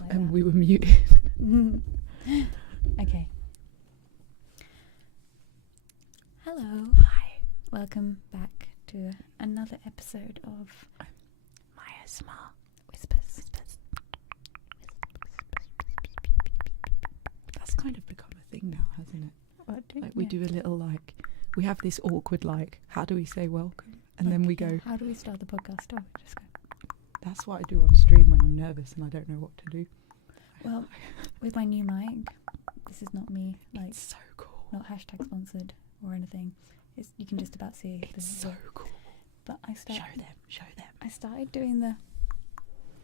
like And that. we were muted. Okay. Hello. Hi. Welcome back to another episode of Maya Smart Whispers. That's kind of become a thing now, hasn't it? What do Like we do a little we have this awkward how do we say welcome? And like, then we go, how do we start the podcast? Oh, we just go. that's what I do on stream when I'm nervous and I don't know what to do. Well, with my new mic, this is not me. Like, It's so cool. not hashtag sponsored or anything. You can just about see. It's so cool. But Show them. I started doing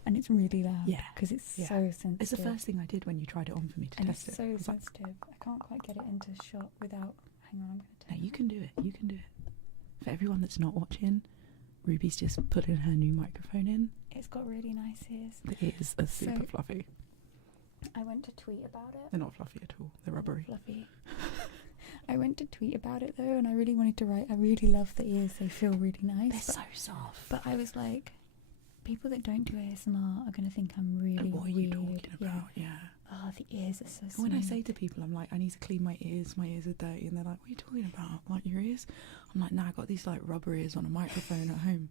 and it's really loud. Yeah. Because it's so sensitive. It's the first thing I did when you tried it on for me to and test it's it. so sensitive. I can't quite get it into shot without. Hang on, I'm going to. No, you can do it. For everyone that's not watching, Ruby's just putting her new microphone in. It's got really nice ears. The ears are super fluffy. I went to tweet about it. They're not fluffy at all. They're rubbery. Fluffy. I went to tweet about it though, and I really wanted to write. I really love the ears. They feel really nice. They're so soft. But I was like, people that don't do ASMR are going to think I'm really what are weird. you talking about? Yeah. Oh, the ears are so When I smooth. say to people, I'm like, I need to clean my ears are dirty, and they're like, what are you talking about? Like, your ears? I'm like, nah, I got these like rubber ears on a microphone at home.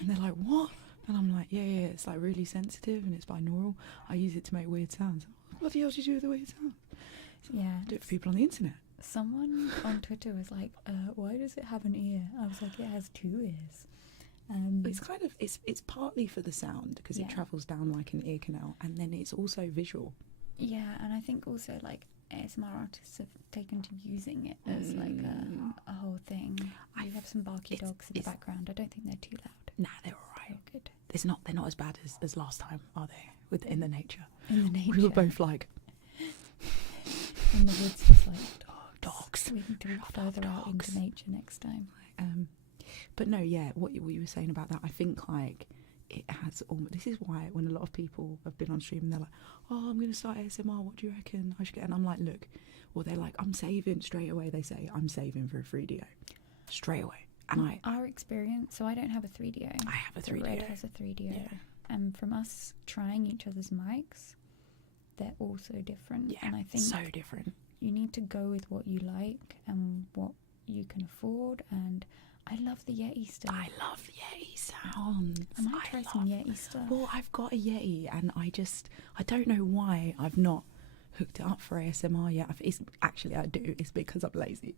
And they're like, what? And I'm like, yeah, it's like really sensitive and it's binaural. I use it to make weird sounds. What the hell do you do with the weird sounds? Yeah. Do it for people on the internet. Someone on Twitter was like, why does it have an ear? I was like, it has 2 ears. It's kind of, it's partly for the sound because it travels down like an ear canal, and then it's also visual. Yeah, and I think also like ASMR artists have taken to using it as like a whole thing. You have some barky dogs in the background. I don't think they're too loud. Nah, they're alright. Oh, good. They're not as bad as last time, are they? In the nature. In the nature. We were both like, in the woods, just like dogs. We need to walk further out into nature next time. But no, yeah, what you were saying about that, I think like it has this is why when a lot of people have been on stream and they're like, oh, I'm going to start ASMR, what do you reckon I should get? And I'm like, look, or they're like, I'm saving straight away. They say, I'm saving for a 3DO straight away. And our experience, so I don't have a 3DO. I have a 3DO. Red has a 3DO. Yeah. And from us trying each other's mics, they're all so different. Yeah, and I think so different. You need to go with what you like and what you can afford. And I love the Yeti stuff. I love the Yeti sounds. I might try some Yeti stuff. Well, I've got a Yeti and I don't know why I've not hooked it up for ASMR yet. It's actually, I do. It's because I'm lazy.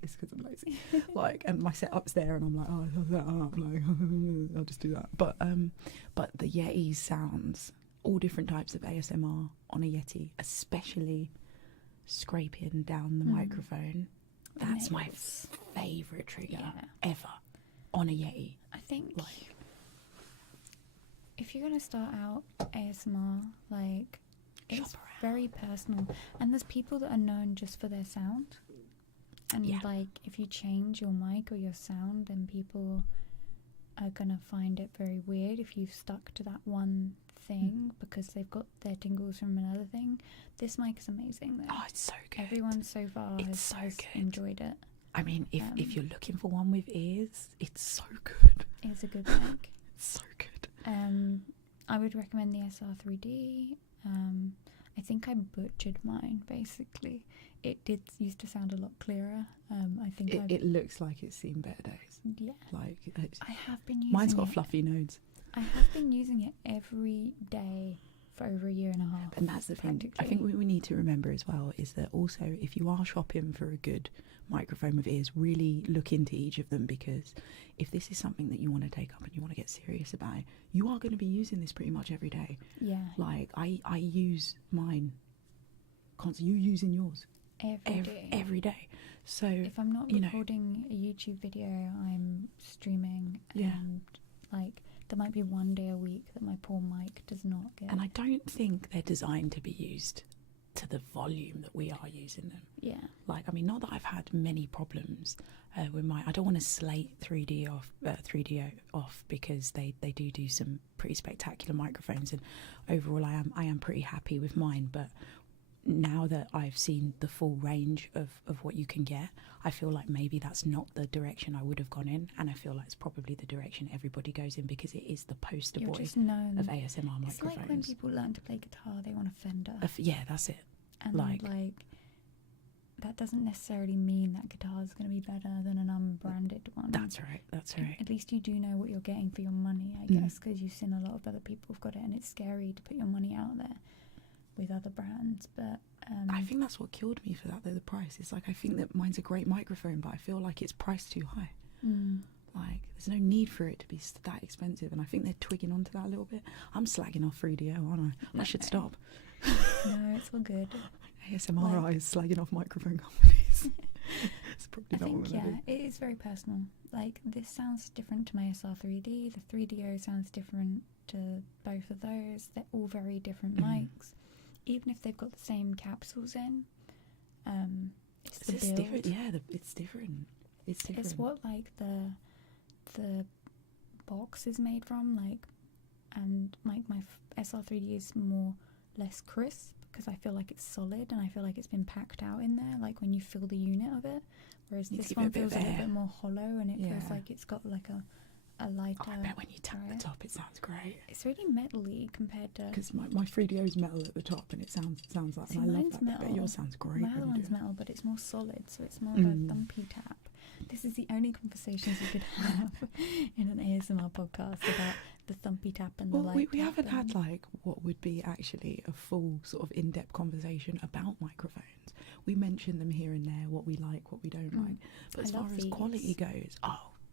Like, and my setup's there and I'm like, oh, I'll set up. Like, I'll just do that. But the Yeti sounds, all different types of ASMR on a Yeti, especially scraping down the microphone. That's my favourite trigger ever on a Yeti. I think if you're going to start out ASMR, like, it's very personal. And there's people that are known just for their sound. And like, if you change your mic or your sound, then people are going to find it very weird if you've stuck to that one thing because they've got their tingles from another thing. This mic is amazing though. Oh, it's so good. Everyone so far has enjoyed it. I mean, if you're looking for one with ears, it's so good. It's a good mic. It's so good. I would recommend the SR3D. I think I butchered mine, basically. It used to sound a lot clearer. I think it looks like it's seen better days. Yeah. Like, I have been using mine's got fluffy nodes. I have been using it every day for over a year and a half. And that's the thing. I think what we need to remember as well is that also if you are shopping for a good microphone with ears, really look into each of them, because if this is something that you want to take up and you want to get serious about, you are going to be using this pretty much every day. Yeah. Like I use mine constantly. You using yours every day. So if I'm not recording a YouTube video, I'm streaming. Yeah. And like there might be one day a week that my poor mic does not get. And I don't think they're designed to be used to the volume that we are using them. Yeah. Like, I mean, not that I've had many problems with my. I don't want to slate 3D off because they do some pretty spectacular microphones, and overall I am pretty happy with mine. But now that I've seen the full range of what you can get, I feel like maybe that's not the direction I would have gone in, and I feel like it's probably the direction everybody goes in because it is the poster You're boy just known. of ASMR microphones. It's like when people learn to play guitar, they want a Fender. Yeah, that's it. And like that doesn't necessarily mean that guitar is going to be better than an unbranded one. That's right. At least you do know what you're getting for your money, I guess, because you've seen a lot of other people who've got it, and it's scary to put your money out there with other brands. But I think that's what killed me for that, though, the price. It's like, I think that mine's a great microphone, but I feel like it's priced too high. Like, there's no need for it to be that expensive, and I think they're twigging onto that a little bit. I'm slagging off 3DO, aren't I? I should stop. No, it's all good. ASMR is slagging off microphone companies. It's probably I not think, what I do. it is very personal. Like, this sounds different to my SR3D. The 3DO sounds different to both of those. They're all very different mics. Even if they've got the same capsules in, it's the build. Different. Yeah, it's different. It's different. It's what, like, the box is made from, like, and like my SR3D is less crisp because I feel like it's solid and I feel like it's been packed out in there, like when you fill the unit of it, whereas this one feels a little bit more hollow, and it feels like it's got like a lighter. I bet when you tap the top it sounds great. It's really metally compared to, because my 3DO is metal at the top and it sounds like, see, and I love mine's that metal. bit. Yours sounds great. My other one's metal, but it's more solid, so it's more of a thumpy tap. This is the only conversations we could have in an ASMR podcast about the thumpy tap and the light. We haven't had like what would be actually a full sort of in-depth conversation about microphones. We mention them here and there, what we like, what we don't like. But as far as quality goes,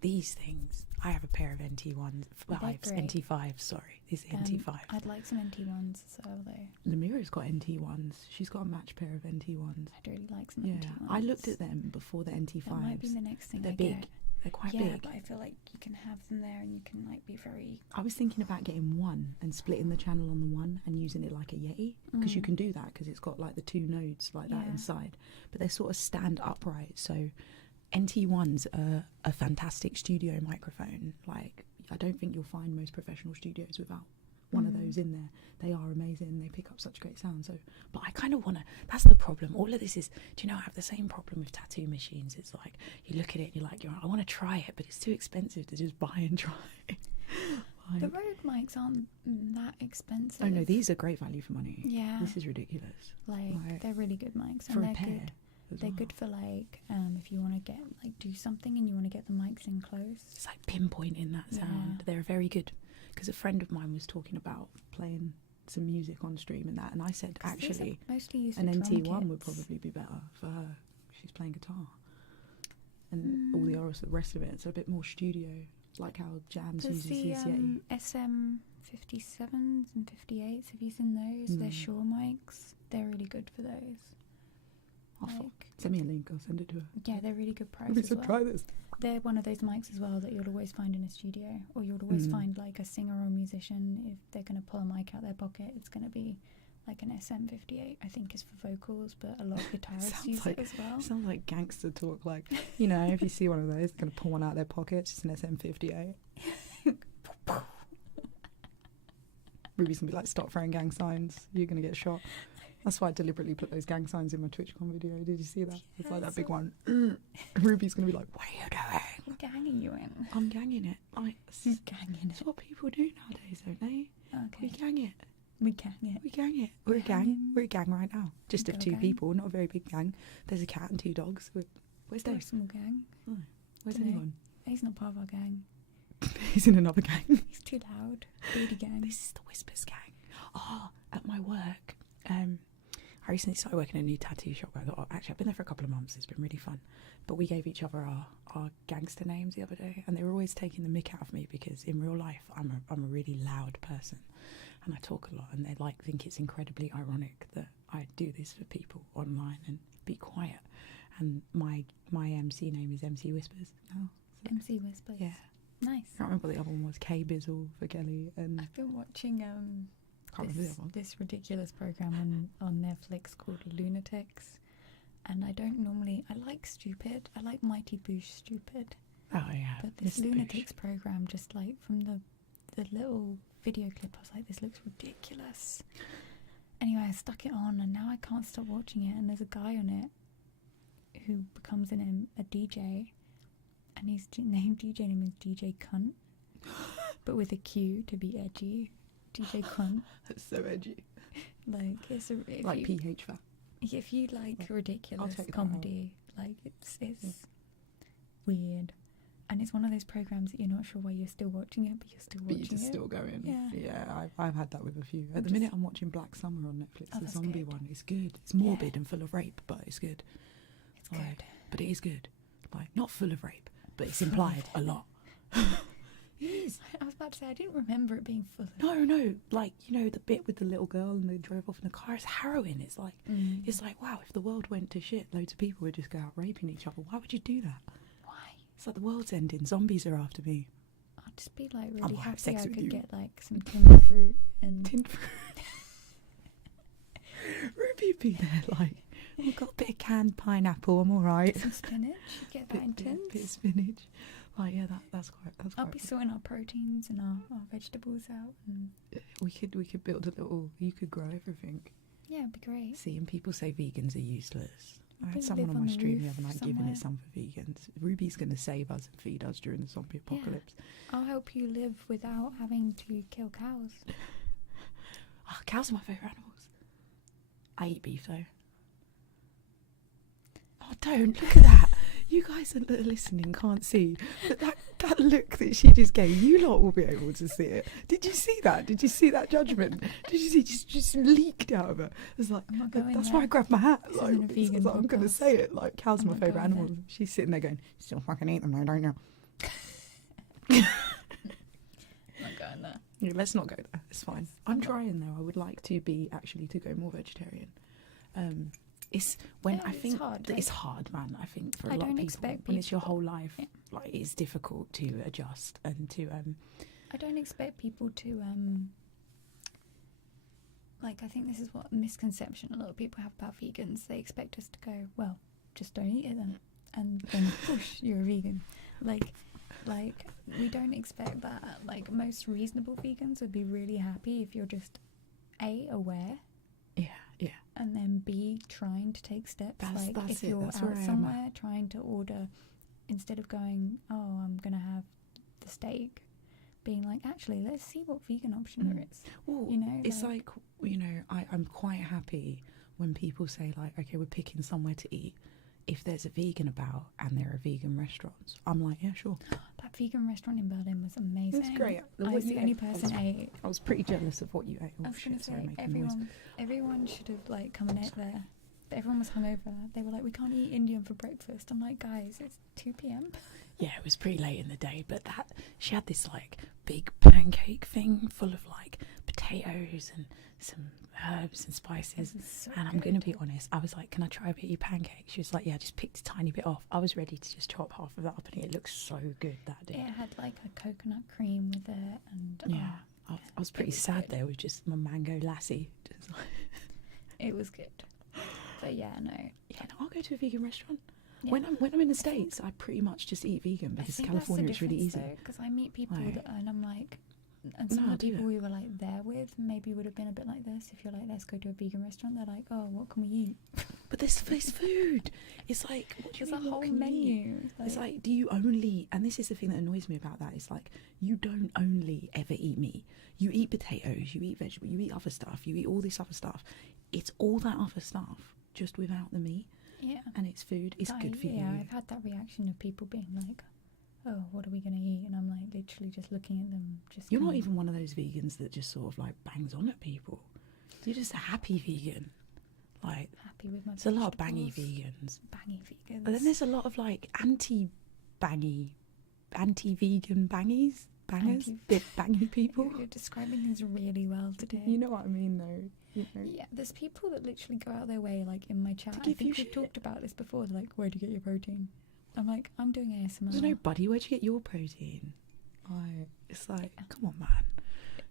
these things. I have a pair of NT5s, sorry. These are NT5s. I'd like some NT1s as well, though. Lamira's got NT1s. She's got a match pair of NT1s. I'd really like some NT1s. I looked at them before the NT5s. That might be the next thing They're I big. get. They're quite big. Yeah, but I feel like you can have them there and you can like be very... I was thinking about getting one and splitting the channel on the one and using it like a Yeti, because you can do that because it's got like the two nodes like that inside, but they sort of stand upright. So NT1s are a fantastic studio microphone. Like, I don't think you'll find most professional studios without one of those in there. They are amazing. They pick up such great sound. So, but I kind of want to, that's the problem. All of this is, do you know, I have the same problem with tattoo machines. It's like, you look at it and you're like, I want to try it, but it's too expensive to just buy and try. Like, the Rode mics aren't that expensive. Oh no, these are great value for money. Yeah. This is ridiculous. Like they're really good mics. For and a they're pair. good. They're good for like if you want to get like do something and you want to get the mics in close. It's like pinpointing that sound. They're very good. Because a friend of mine was talking about playing some music on stream and that, and I said actually mostly used an for drum NT1 would kits. probably be better for her. She's playing guitar and all the rest of it. It's a bit more studio, like how Jams uses his Yeti. SM57s and 58s, have you seen those? They're Shure mics. They're really good for those. Oh, fuck. Send me a link, I'll send it to her. Yeah, they're really good price We as should well. try this. They're one of those mics as well that you'll always find in a studio, or you'll always find like a singer or musician, if they're going to pull a mic out their pocket, it's going to be like an SM58, I think is for vocals, but a lot of guitarists use it as well. Sounds like gangster talk, like, you know, if you see one of those, they're going to pull one out of their pocket, it's an SM58. Ruby's going to be like, stop throwing gang signs, you're going to get shot. That's why I deliberately put those gang signs in my TwitchCon video. Did you see that? It's like that big one. Ruby's going to be like, what are you doing? What gang are you in? I'm ganging it. Like, Who's ganging it? That's what people do nowadays, don't they? Okay. We gang it. We gang it. We gang it. We're a gang. We're a gang right now. Just of two gang. people, not a very big gang. There's a cat and two dogs. Where's We're a Dave? small gang. Oh, where's Dunno. anyone? He's not part of our gang. He's in another gang. He's too loud. Baby gang. This is the Whispers gang. Oh, at my work, I recently started working in a new tattoo shop. I thought, actually, I've been there for a couple of months. It's been really fun. But we gave each other our gangster names the other day, and they were always taking the mick out of me because in real life, I'm a really loud person, and I talk a lot, and they like think it's incredibly ironic that I do this for people online and be quiet. And my MC name is MC Whispers now. So, MC Whispers. yeah. Nice. I can't remember what the other one was. K Bizzle for Kelly, and I've been watching can't remember the other one. this ridiculous program on Netflix called Lunatics, and I don't normally, I like stupid, I like Mighty Boosh stupid, Oh yeah. but this Mr. Bush. Lunatics program, just like from the little video clip, I was like, this looks ridiculous. Anyway, I stuck it on, and now I can't stop watching it. And there's a guy on it who becomes a DJ, and his DJ name is DJ Cunt, but with a Q to be edgy. DJ Cunt. That's so edgy. Like it's like PH fat. If you like ridiculous take that comedy, like it's weird, and it's one of those programs that you're not sure why you're still watching it, but you're still watching But you're just it. still going. Yeah. I've had that with a few. At the minute, I'm watching Black Summer on Netflix, Oh, the that's zombie good. one. It's good. It's morbid and full of rape, but it's good. It's good. But it is good. Like, not full of rape, but it's implied a lot. It is. I was about to say I didn't remember it being full of. No. Like, you know, the bit with the little girl and they drove off in the car. It's harrowing. It's like, it's like, wow, if the world went to shit, loads of people would just go out raping each other. Why would you do that? Why? It's like the world's ending. Zombies are after me. I'd just be like really I'll have happy sex I with could you. get like some tinned fruit and Tin Ruby would be there like, I've got a bit of canned pineapple, I'm alright. some spinach. You get that in tins. Bit of spinach. Like, yeah, that's quite I'll be sorting our proteins and our vegetables out, and we could build a little, you could grow everything. yeah, it'd be great. See, and people say vegans are useless. I had Could someone live on on my the stream the roof other night giving it somewhere. some for vegans. Ruby's going to save us and feed us during the zombie apocalypse. I'll help you live without having to kill cows. Oh, cows are my favourite animals. I eat beef though. Oh, don't look at that. You guys that are listening can't see, but that look that she just gave, you lot will be able to see it. Did you see that? Did you see that judgment? Did you see just leaked out of her? It's like, I'm not going that's there. why I grabbed my hat. This Like, isn't a vegan it's like, I'm going to podcast. say it. Like, cows are I'm my not favourite going animals. She's sitting there going, still fucking eat them, I don't know. I'm not going there. Yeah, let's not go there. It's fine. I'm trying though. I would like to go more vegetarian. It's when Yeah, I it's think hard, that like- it's hard, man. I think for a I lot of don't people, expect when it's your whole people- life, yeah. like it's difficult to adjust and to I don't expect people to like, I think this is what misconception a lot of people have about vegans. They expect us to go, well, just don't eat it then, and then push, you're a vegan. Like we don't expect that. Like, most reasonable vegans would be really happy if you're just A, aware, yeah. and then B, trying to take steps. That's if it, you're that's where out I am. somewhere trying to order, instead of going, oh, I'm gonna have the steak, being like, actually, let's see what vegan option there is. Well, You know, it's like, you know, I'm quite happy when people say like, okay, we're picking somewhere to eat. If there's a vegan about and there are vegan restaurants, I'm like, yeah, sure. That vegan restaurant in Berlin was amazing. It was great. I was the only person I ate. I was pretty jealous of what you ate. I Oh was gonna shit, sorry, say, making noise. everyone should have like come and ate there. But everyone was hungover. They were like, we can't eat Indian for breakfast. I'm like, guys, it's 2 p.m. Yeah, it was pretty late in the day, but that she had this like big pancake thing full of like potatoes and some herbs and spices. This is so And I'm good. going to be honest, I was like, can I try a bit of your pancake? She was like, yeah, just picked a tiny bit off. I was ready to just chop half of that up, and it looked so good that day. It had like a coconut cream with it, and Yeah, I was pretty was sad good. there with just my mango lassi. Just like, it was good. But yeah, no. yeah, no, I'll go to a vegan restaurant. Yeah. When I'm in the States, I pretty much just eat vegan because California it's really easy. Because I meet people Like- and I'm like, and No, some I'll of the do people that. we were like there with maybe would have been a bit like this. If you're like, let's go to a vegan restaurant, they're like, oh, what can we eat? But there's food. It's like, what do you There's a mean, what whole can you eat? menu. It's like, do you only, and this is the thing that annoys me about that, it's like, you don't only ever eat meat. You eat potatoes, you eat vegetables, you eat other stuff, you eat all this other stuff. It's all that other stuff, just without the meat, yeah. and it's food, it's good for Yeah, you. I've had that reaction of people being like, oh, what are we going to eat? And I'm like literally just looking at them. Just You're not going, even one of those vegans that just sort of like bangs on at people. You're just a happy vegan. Like, happy with my there's a lot of bangy vegetables. vegans. Bangy vegans. But then there's a lot of like anti-vegan bangers, bit bangy people. You're describing things really well today. You know what I mean, though. You know. Yeah, there's people that literally go out their way, like in my chat. To I give think you we've shit. talked about this before. They're like, where do you get your protein? I'm like, I'm doing ASMR. There's no buddy. Where'd you get your protein? It's like, Yeah. come on, man.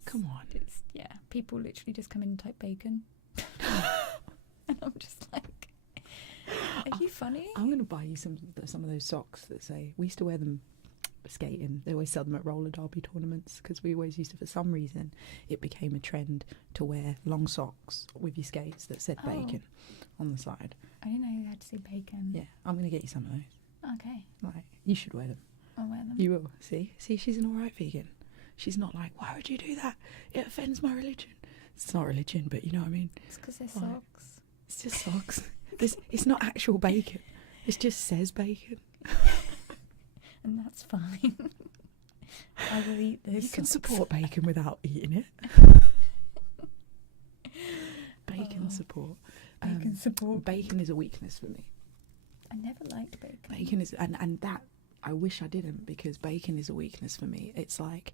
Come on. It's, yeah, people literally just come in and type bacon. And I'm just like, are you funny? I'm gonna buy you some of those socks that say. We used to wear them skating. They always sell them at roller derby tournaments because we always used to, for some reason, it became a trend to wear long socks with your skates that said bacon on the side. I didn't know you had to say bacon. Yeah, I'm going to get you some of those. Okay. Like, you should wear them. I'll wear them. You will. See, she's an alright vegan. She's not like, why would you do that? It offends my religion. It's not religion, but you know what I mean. It's because they're Like, socks. It's just socks. It's not actual bacon. It just says bacon. And that's fine. I will eat this. You can support bacon without eating it. Bacon support. Bacon support. Bacon is a weakness for me. I never liked bacon. Bacon is, and that, I wish I didn't, because bacon is a weakness for me. It's like,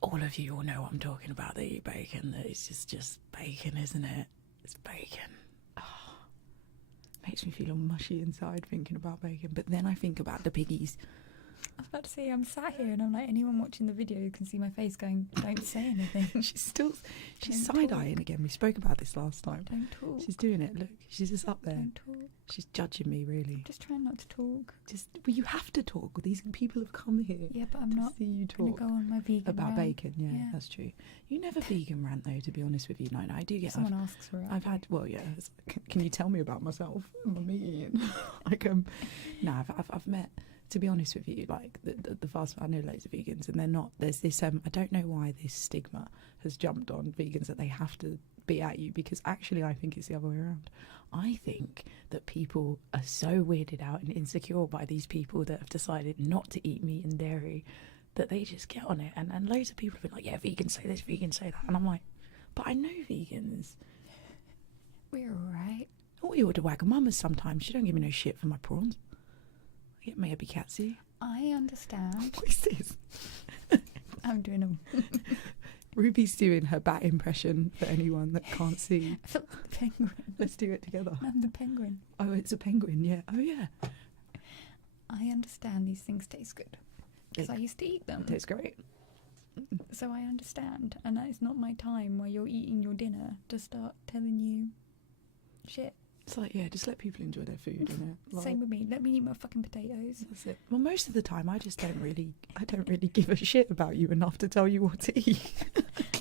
all of you all know what I'm talking about, that eat bacon, that it's just bacon, isn't it? It's bacon. Oh, makes me feel all mushy inside thinking about bacon. But then I think about the piggies. I was about to say, I'm sat here and I'm like, anyone watching the video can see my face going, don't say anything. She's Don't side-eyeing again. We spoke about this last time. Don't talk. She's doing it. Look, she's just up there. Don't talk. She's judging me, really. Just trying not to talk. Well, you have to talk. These people have come here Yeah, but I'm to not see you going talk to go on my vegan about rant. bacon. Yeah, Yeah. that's true. You never vegan rant, though, to be honest with you. No, I do get. Someone asks for it. I've had. Well, yeah. It's like, can you tell me about myself? My meeting. Like, no, I've met. To be honest with you, like the fast, I know loads of vegans, and they're not. There's this. I don't know why this stigma has jumped on vegans that they have to be at you, because actually I think it's the other way around. I think that people are so weirded out and insecure by these people that have decided not to eat meat and dairy that they just get on it. And loads of people have been like, yeah, vegans say this, vegans say that. And I'm like, but I know vegans. We're alright. We order Wagamamas sometimes. She don't give me no shit for my prawns. I get maybe Katsy. I understand. What is this? I'm doing a... Ruby's doing her bat impression for anyone that can't see. I feel like the penguin. Let's do it together. I'm the penguin. Oh, it's a penguin, yeah. Oh, yeah. I understand these things taste good. Because I used to eat them. It tastes great. So I understand. And that is not my time while you're eating your dinner to start telling you shit. It's like, yeah, just let people enjoy their food, innit? Like, Same with me. Let me eat my fucking potatoes. that's it. Well, most of the time, I don't really give a shit about you enough to tell you what to eat.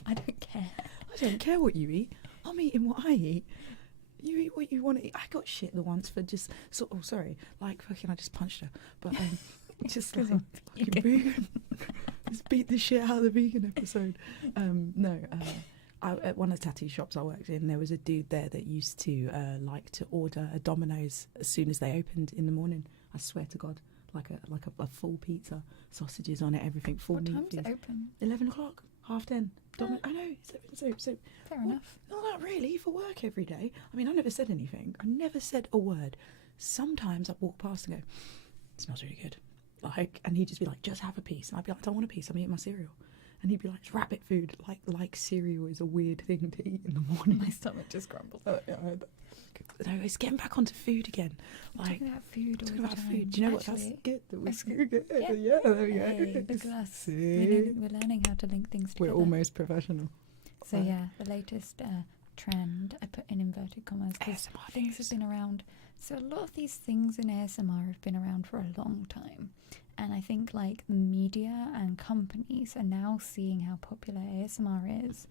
I don't care. I don't care what you eat. I'm eating what I eat. You eat what you want to eat. I got shit the once for just like fucking I just punched her, but just like fucking vegan. Just beat the shit out of the vegan episode. At one of the tattoo shops I worked in, there was a dude there that used to like to order a Domino's as soon as they opened in the morning. I swear to God, like a full pizza, sausages on it, everything, full What meat. time's it open? 11 o'clock, 10:30. I know. So Fair enough. not really for work every day. I mean, I never said anything. I never said a word. Sometimes I'd walk past and go, "It smells really good." Like, and he'd just be like, "Just have a piece," and I'd be like, "I don't want a piece. I'm eating my cereal." And he'd be like, "It's rabbit food." Like cereal is a weird thing to eat in the morning. My stomach just grumbled. No, it's getting back onto food again. Like, Talking about food all talking the about time. food. Do you know what? Actually, That's good. That that's we're good. Yeah. Yeah, there we go. Hey, look at us. See? We're learning how to link things We're together. almost professional. So yeah, the latest trend, I put in inverted commas, because ASMR things have been around. So a lot of these things in ASMR have been around for a long time. And I think like the media and companies are now seeing how popular ASMR is.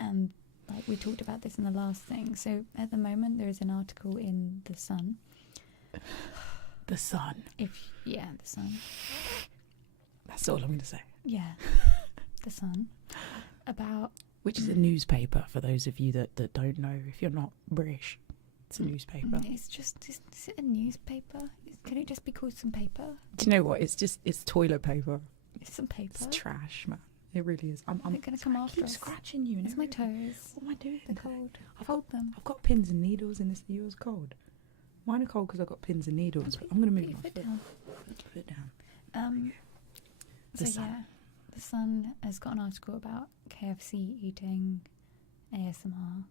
And like we talked about this in the last thing. So at the moment there is an article in The Sun. The Sun. The Sun. That's all I'm going to say. Yeah. The Sun. About... Which is a newspaper, for those of you that don't know, if you're not British. It's a newspaper. Is it a newspaper? Can it just be called some paper? Do you know what? It's toilet paper. It's some paper. It's trash, man. It really is. I'm They're going to come after us. scratching you. It's my toes. What am I doing? They're cold. Hold them. I've got pins and needles in this. Yours cold. Mine are cold because I've got pins and needles. But I'm going to move my Put foot. your Foot down. down. The So Sun. yeah, The Sun has got an article about KFC eating ASMR,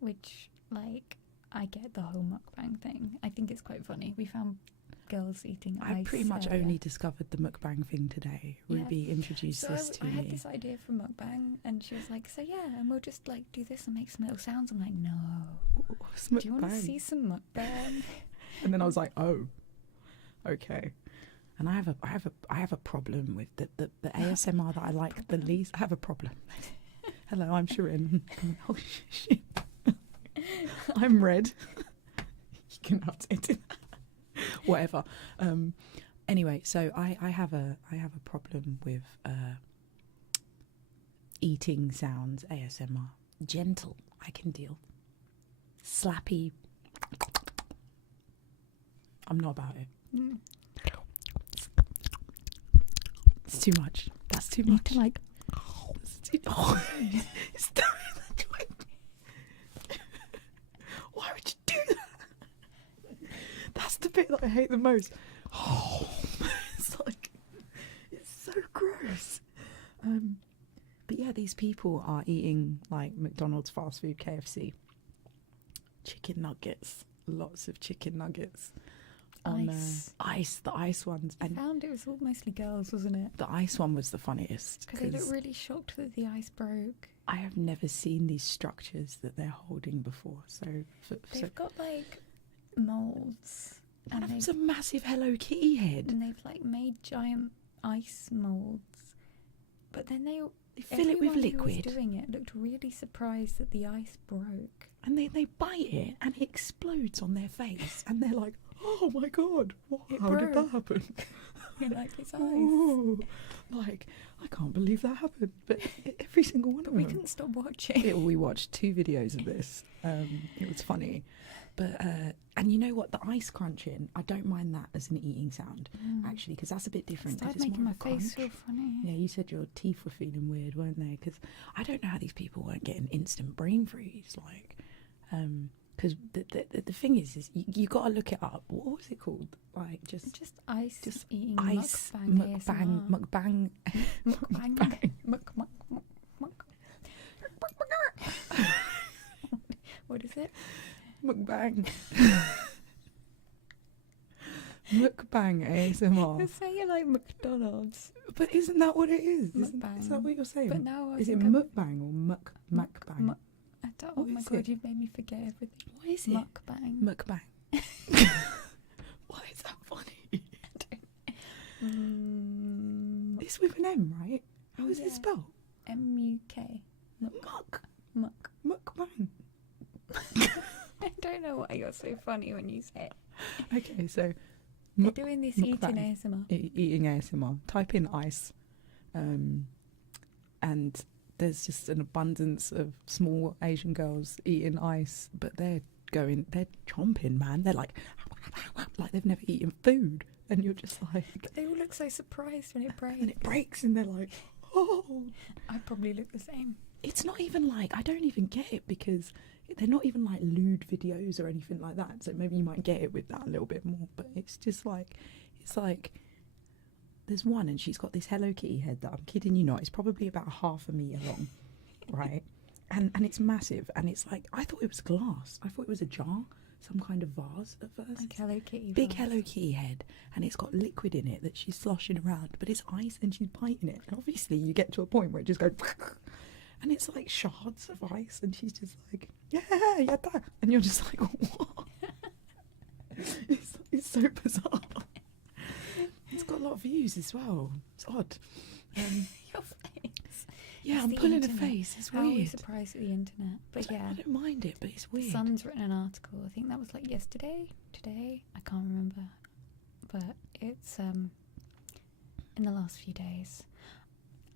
which, like, I get the whole mukbang thing. I think it's quite funny. We found girls eating ice. I pretty much earlier. only discovered the mukbang thing today. Yeah. Ruby introduced So this to I me. had this idea for mukbang, and she was like, "So yeah, and we'll just like do this and make some little sounds." I'm like, "No, What's do you want to mukbang? see some mukbang?" And then I was like, oh, okay. And I have a problem with the ASMR that I like the least. I have a problem. Hello, I'm Shirin. Oh shit. I'm Red. You can update it. Whatever. Anyway, so I have a problem with eating sounds, ASMR. Gentle, I can deal. Slappy, I'm not about it. It's too much. That's too much. Like, it's too, it's doing that to me. Why would you do that? That's the bit that I hate the most. It's like, it's so gross. But yeah, these people are eating like McDonald's, fast food, KFC, chicken nuggets, lots of chicken nuggets. On ice. The ice ones. I found it was all mostly girls, wasn't it? The ice one was the funniest. Because they look really shocked that the ice broke. I have never seen these structures that they're holding before. So they've got like molds. One of them's a massive Hello Kitty head. And they've like made giant ice molds. But then they fill it with liquid. Who was doing it looked really surprised that the ice broke. And they bite it and it explodes on their face. And they're like, oh my God, how did that happen? You're like, it's ice. Ooh, like, I can't believe that happened. But every single one of them. We couldn't stop watching. We watched 2 videos of this. It was funny. But, and you know what? The ice crunching, I don't mind that as an eating sound, actually, because that's a bit different. Started making my face feel funny. Yeah, you said your teeth were feeling weird, weren't they? Because I don't know how these people weren't getting instant brain freeze. Like, because the thing is you got to look it up. What was it called? Like just ice, just eating ice mukbang, mukbang. What is it? Mukbang. Mukbang ASMR. You say you like McDonald's, but isn't that what it is? Mukbang. Is that what you're saying? But now is it mukbang or mukbang? Oh my God, you've made me forget everything. What is it? Mukbang. Mukbang. Why is that funny? It's with an M, right? How is it spelled? M-U-K. Mukbang. I don't know why you're so funny when you say it. Okay, so they're doing this eating ASMR. Eating ASMR. Type in ice, and there's just an abundance of small Asian girls eating ice, but they're chomping, man. They're like they've never eaten food, and you're just like. But they all look so surprised when it breaks. And it breaks, and they're like, oh. I probably look the same. It's not even like, I don't even get it because they're not even like lewd videos or anything like that. So maybe you might get it with that a little bit more. But it's just like, there's one and she's got this Hello Kitty head that I'm kidding you not. It's probably about half a metre long, right? And it's massive. And it's like, I thought it was glass. I thought it was a jar, some kind of vase at first. Like Hello Kitty. Big Hello Kitty head. And it's got liquid in it that she's sloshing around. But it's ice and she's biting it. And obviously you get to a point where it just goes... And it's like shards of ice, and she's just like, yeah, that. And you're just like, what? It's so bizarre. It's got a lot of views as well. It's odd. Your face. Yeah, I'm pulling a face. It's weird. I'm always surprised at the internet. But yeah. I don't mind it, but it's weird. Sun's written an article. I think that was like yesterday, today. I can't remember. But it's in the last few days.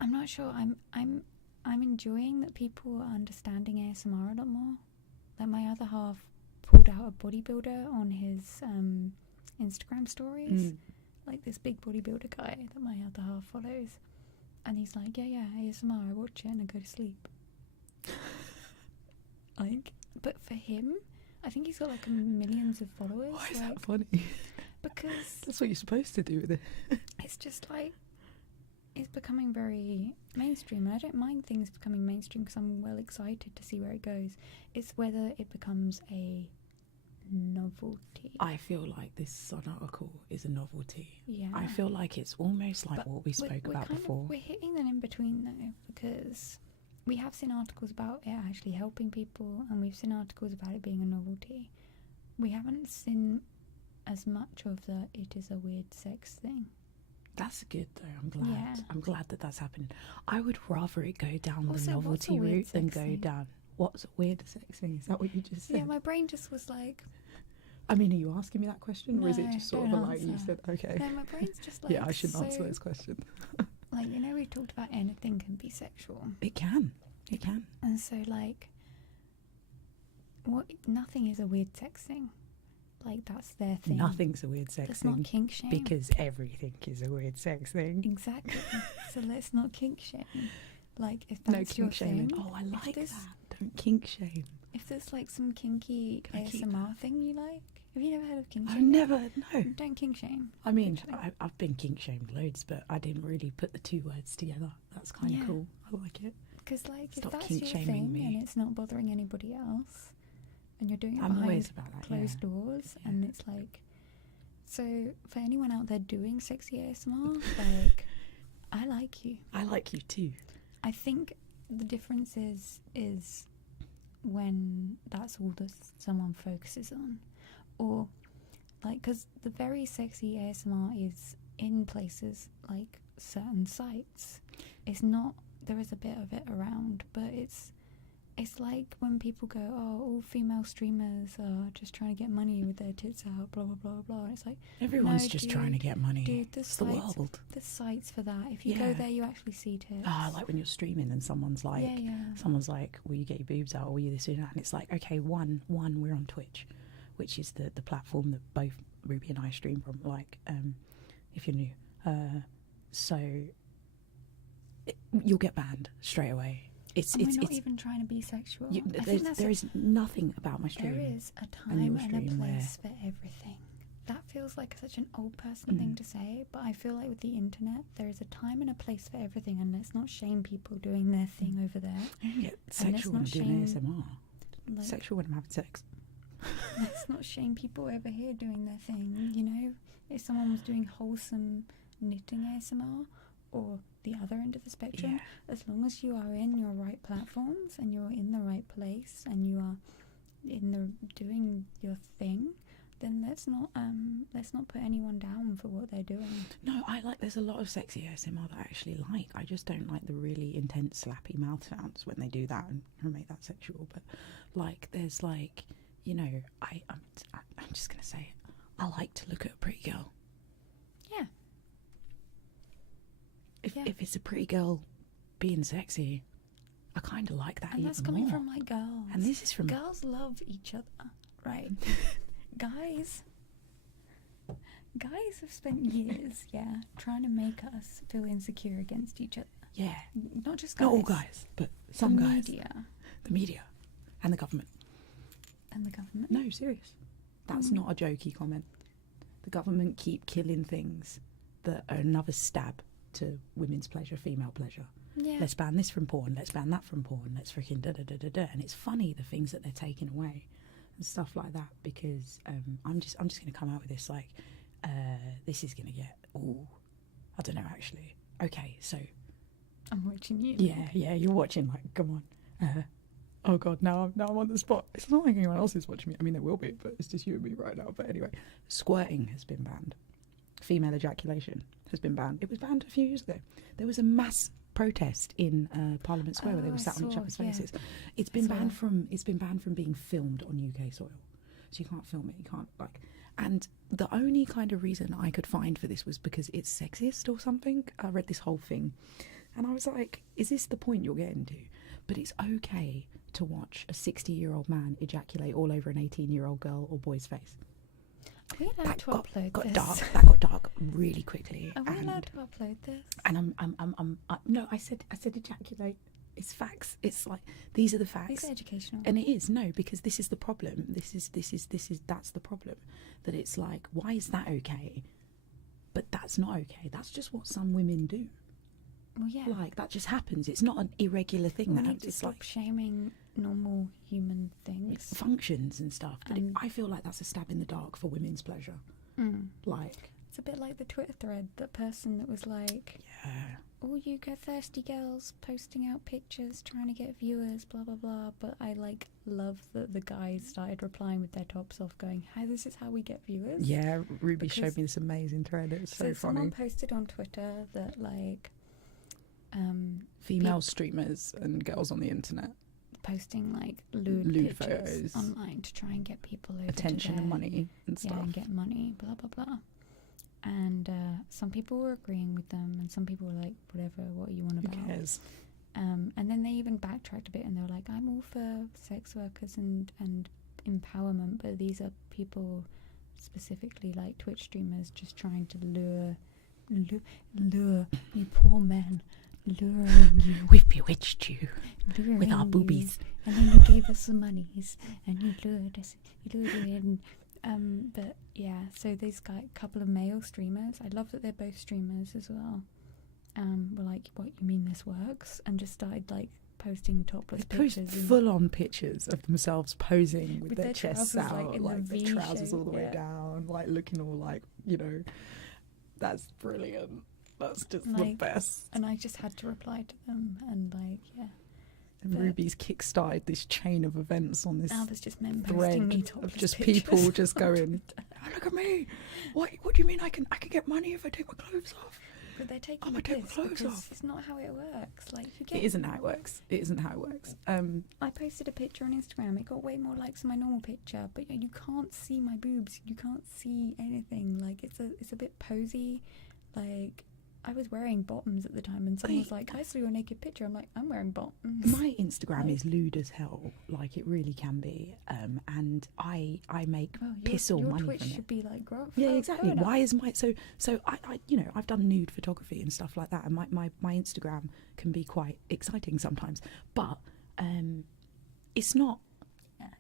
I'm not sure. I'm enjoying that people are understanding ASMR a lot more. Like my other half pulled out a bodybuilder on his Instagram stories. Like this big bodybuilder guy that my other half follows. And he's like, yeah, ASMR, I watch it and I go to sleep. Like, but for him, I think he's got like millions of followers. Why is that funny? Because... That's what you're supposed to do with it. It's just like... It's becoming very mainstream. I don't mind things becoming mainstream because I'm well excited to see where it goes. It's whether it becomes a novelty. I feel like this Sun article is a novelty. Yeah. I feel like it's almost like what we spoke about before. We're hitting an in-between though, because we have seen articles about it actually helping people and we've seen articles about it being a novelty. We haven't seen as much of the it is a weird sex thing. That's good though. I'm glad. Yeah. I'm glad that that's happening. I would rather it go down Also, the what's a novelty weird route than sex go thing? down. What's a weird sex thing? Is that what you just said? Yeah, my brain just was like, I mean, are you asking me that question, or is it No, just sort of don't a like you answer. said? Okay. no, my brain's just like, Yeah, I shouldn't answer so, those questions. like, you know, we talked about anything can be sexual. It can. It can. And so, like, nothing is a weird sex thing. Like, that's their thing. Nothing's a weird sex That's thing. not kink shame. Because everything is a weird sex thing. Exactly. So let's not kink shame. Like, if that's No your kink shaming. thing. Oh, I like this- that. Don't kink shame. If there's, like, some kinky Can I keep ASMR thing you like, have you never heard of kink I've shaming? never, no. Don't kink shame. I mean, Literally. I've been kink shamed loads, but I didn't really put the two words together. That's kind of Yeah. cool. I like it. Because, like, Stop if that's kink your shaming thing me. and it's not bothering anybody else, and you're doing it I'm behind always about that, closed yeah. doors, Yeah. and it's like, so for anyone out there doing sexy ASMR, like, I like you. I like you too. I think the difference is when that's all that someone focuses on, or like, because the very sexy ASMR is in places like certain sites. It's not, there is a bit of it around, but it's like when people go, oh, all female streamers are just trying to get money with their tits out, blah blah blah blah. It's like, Everyone's no, just dude, trying to get money. dude, It's the world. there's sites for that. If you go Yeah. there, you actually see tits. Like when you're streaming and someone's like, yeah. someone's like, will you get your boobs out or will you this or that? And it's like, okay, one, we're on Twitch, which is the platform that both Ruby and I stream from, like, if you're new. So you'll get banned straight away. It's We're not even trying to be sexual. I think that's there is nothing about my stream. there is a and time your and a stream place for everything. That feels like such an old person thing to say, but I feel like with the internet, there is a time and a place for everything, and let's not shame people doing their thing over there. You get let's sexual when not I'm doing shame- ASMR. Like, Sexual when I'm having sex. let's not shame people over here doing their thing. You know, if someone was doing wholesome knitting ASMR or the other end of the spectrum, Yeah. as long as you are in your right platforms and you're in the right place and you are doing your thing, then let's not put anyone down for what they're doing. No, there's a lot of sexy ASMR that I actually like. I just don't like the really intense slappy mouth sounds when they do that and make that sexual. But like, there's like, you know, I'm just gonna say it. I like to look at a pretty girl. Yeah. If it's a pretty girl being sexy, I kind of like that And even that's coming more. from like girls. And this is from girls love each other, right? Guys have spent years, trying to make us feel insecure against each other. yeah, Not just guys. not all guys, but some the guys. The media, and the government. and the government. No, serious. That's not a jokey comment. The government keep killing things that are another stab to women's pleasure, female pleasure. Yeah. Let's ban this from porn. Let's ban that from porn. Let's freaking da da da da da. And it's funny the things that they're taking away and stuff like that, because I'm just going to come out with this like this is going to get I don't know actually. Okay, so I'm watching you. yeah, you're watching. Like, come on. Oh god, now I'm on the spot. It's not like anyone else is watching me. I mean, there will be, but it's just you and me right now. But anyway, squirting has been banned. Female ejaculation has been banned. It was banned a few years ago. There was a mass protest in Parliament Square where they were sat on each other's faces. It's been banned from being filmed on UK soil, so you can't film it. You can't like. And the only kind of reason I could find for this was because it's sexist or something. I read this whole thing, and I was like, "Is this the point you're getting to?" But it's okay to watch a 60-year-old man ejaculate all over an 18-year-old girl or boy's face. Are we allowed to upload got this? dark. That got dark really quickly. Are we allowed to upload this? And no, I said ejaculate. It's facts. It's like, these are the facts. These are educational. And it is, no, because this is the problem. That's the problem. That it's like, why is that okay? But that's not okay. That's just what some women do. Well, yeah. Like, that just happens. It's not an irregular thing. We That need to it's stop like shaming normal human things. functions and stuff. But And- I feel like that's a stab in the dark for women's pleasure. Like, It's a bit like the Twitter thread, that person that was like, yeah. all you thirsty girls posting out pictures, trying to get viewers, blah, blah, blah. But I, like, love that the guys started replying with their tops off, going, "Hey, this is how we get viewers." Yeah, Ruby Because- showed me this amazing thread. It was so someone funny. posted on Twitter that like Female streamers and girls on the internet, posting like lewd Lewd pictures photos. online to try and get people over attention to and their, money and stuff. yeah, and get money, blah blah blah. And some people were agreeing with them, and some people were like, "Whatever, what are you on Who about?" cares? And then they even backtracked a bit, and they were like, "I'm all for sex workers and empowerment, but these are people, specifically like Twitch streamers, just trying to lure you poor men, luring you, We've bewitched you luring with our you, boobies." and then you gave us some monies, and you lured you in." But yeah, so these couple of male streamers, I love that they're both streamers as well. Were like, "What, you mean this works?" And just started like posting topless They post pictures. full-on pictures of themselves posing with their chests trousers, out, in like the their V trousers shape, all the way yeah. down, like looking all like, you know, that's brilliant. That's just the Like, best. And I just had to reply to them, and like, yeah. And but- Ruby's kickstarted this chain of events on this Now there's just men posting thread me topless of just pictures people just on going, Twitter. "Oh, look at me! What do you mean I can get money if I take my clothes off?" But they're taking I'm the gonna take my piss clothes because off. it's not how it works. Like, you It get. isn't how it works. It isn't how it works. I posted a picture on Instagram. It got way more likes than my normal picture, but you can't see my boobs. You can't see anything. Like, it's a bit posy. Like, I was wearing bottoms at the time, and someone was like, "I saw your naked picture." I'm like, "I'm wearing bottoms." My Instagram is lewd as hell, like it really can be, and I make Well, piss all your money Twitch from it. should be like, "Grow." Yeah, exactly. Why is my so I you know, I've done nude photography and stuff like that, and my Instagram can be quite exciting sometimes, but it's not.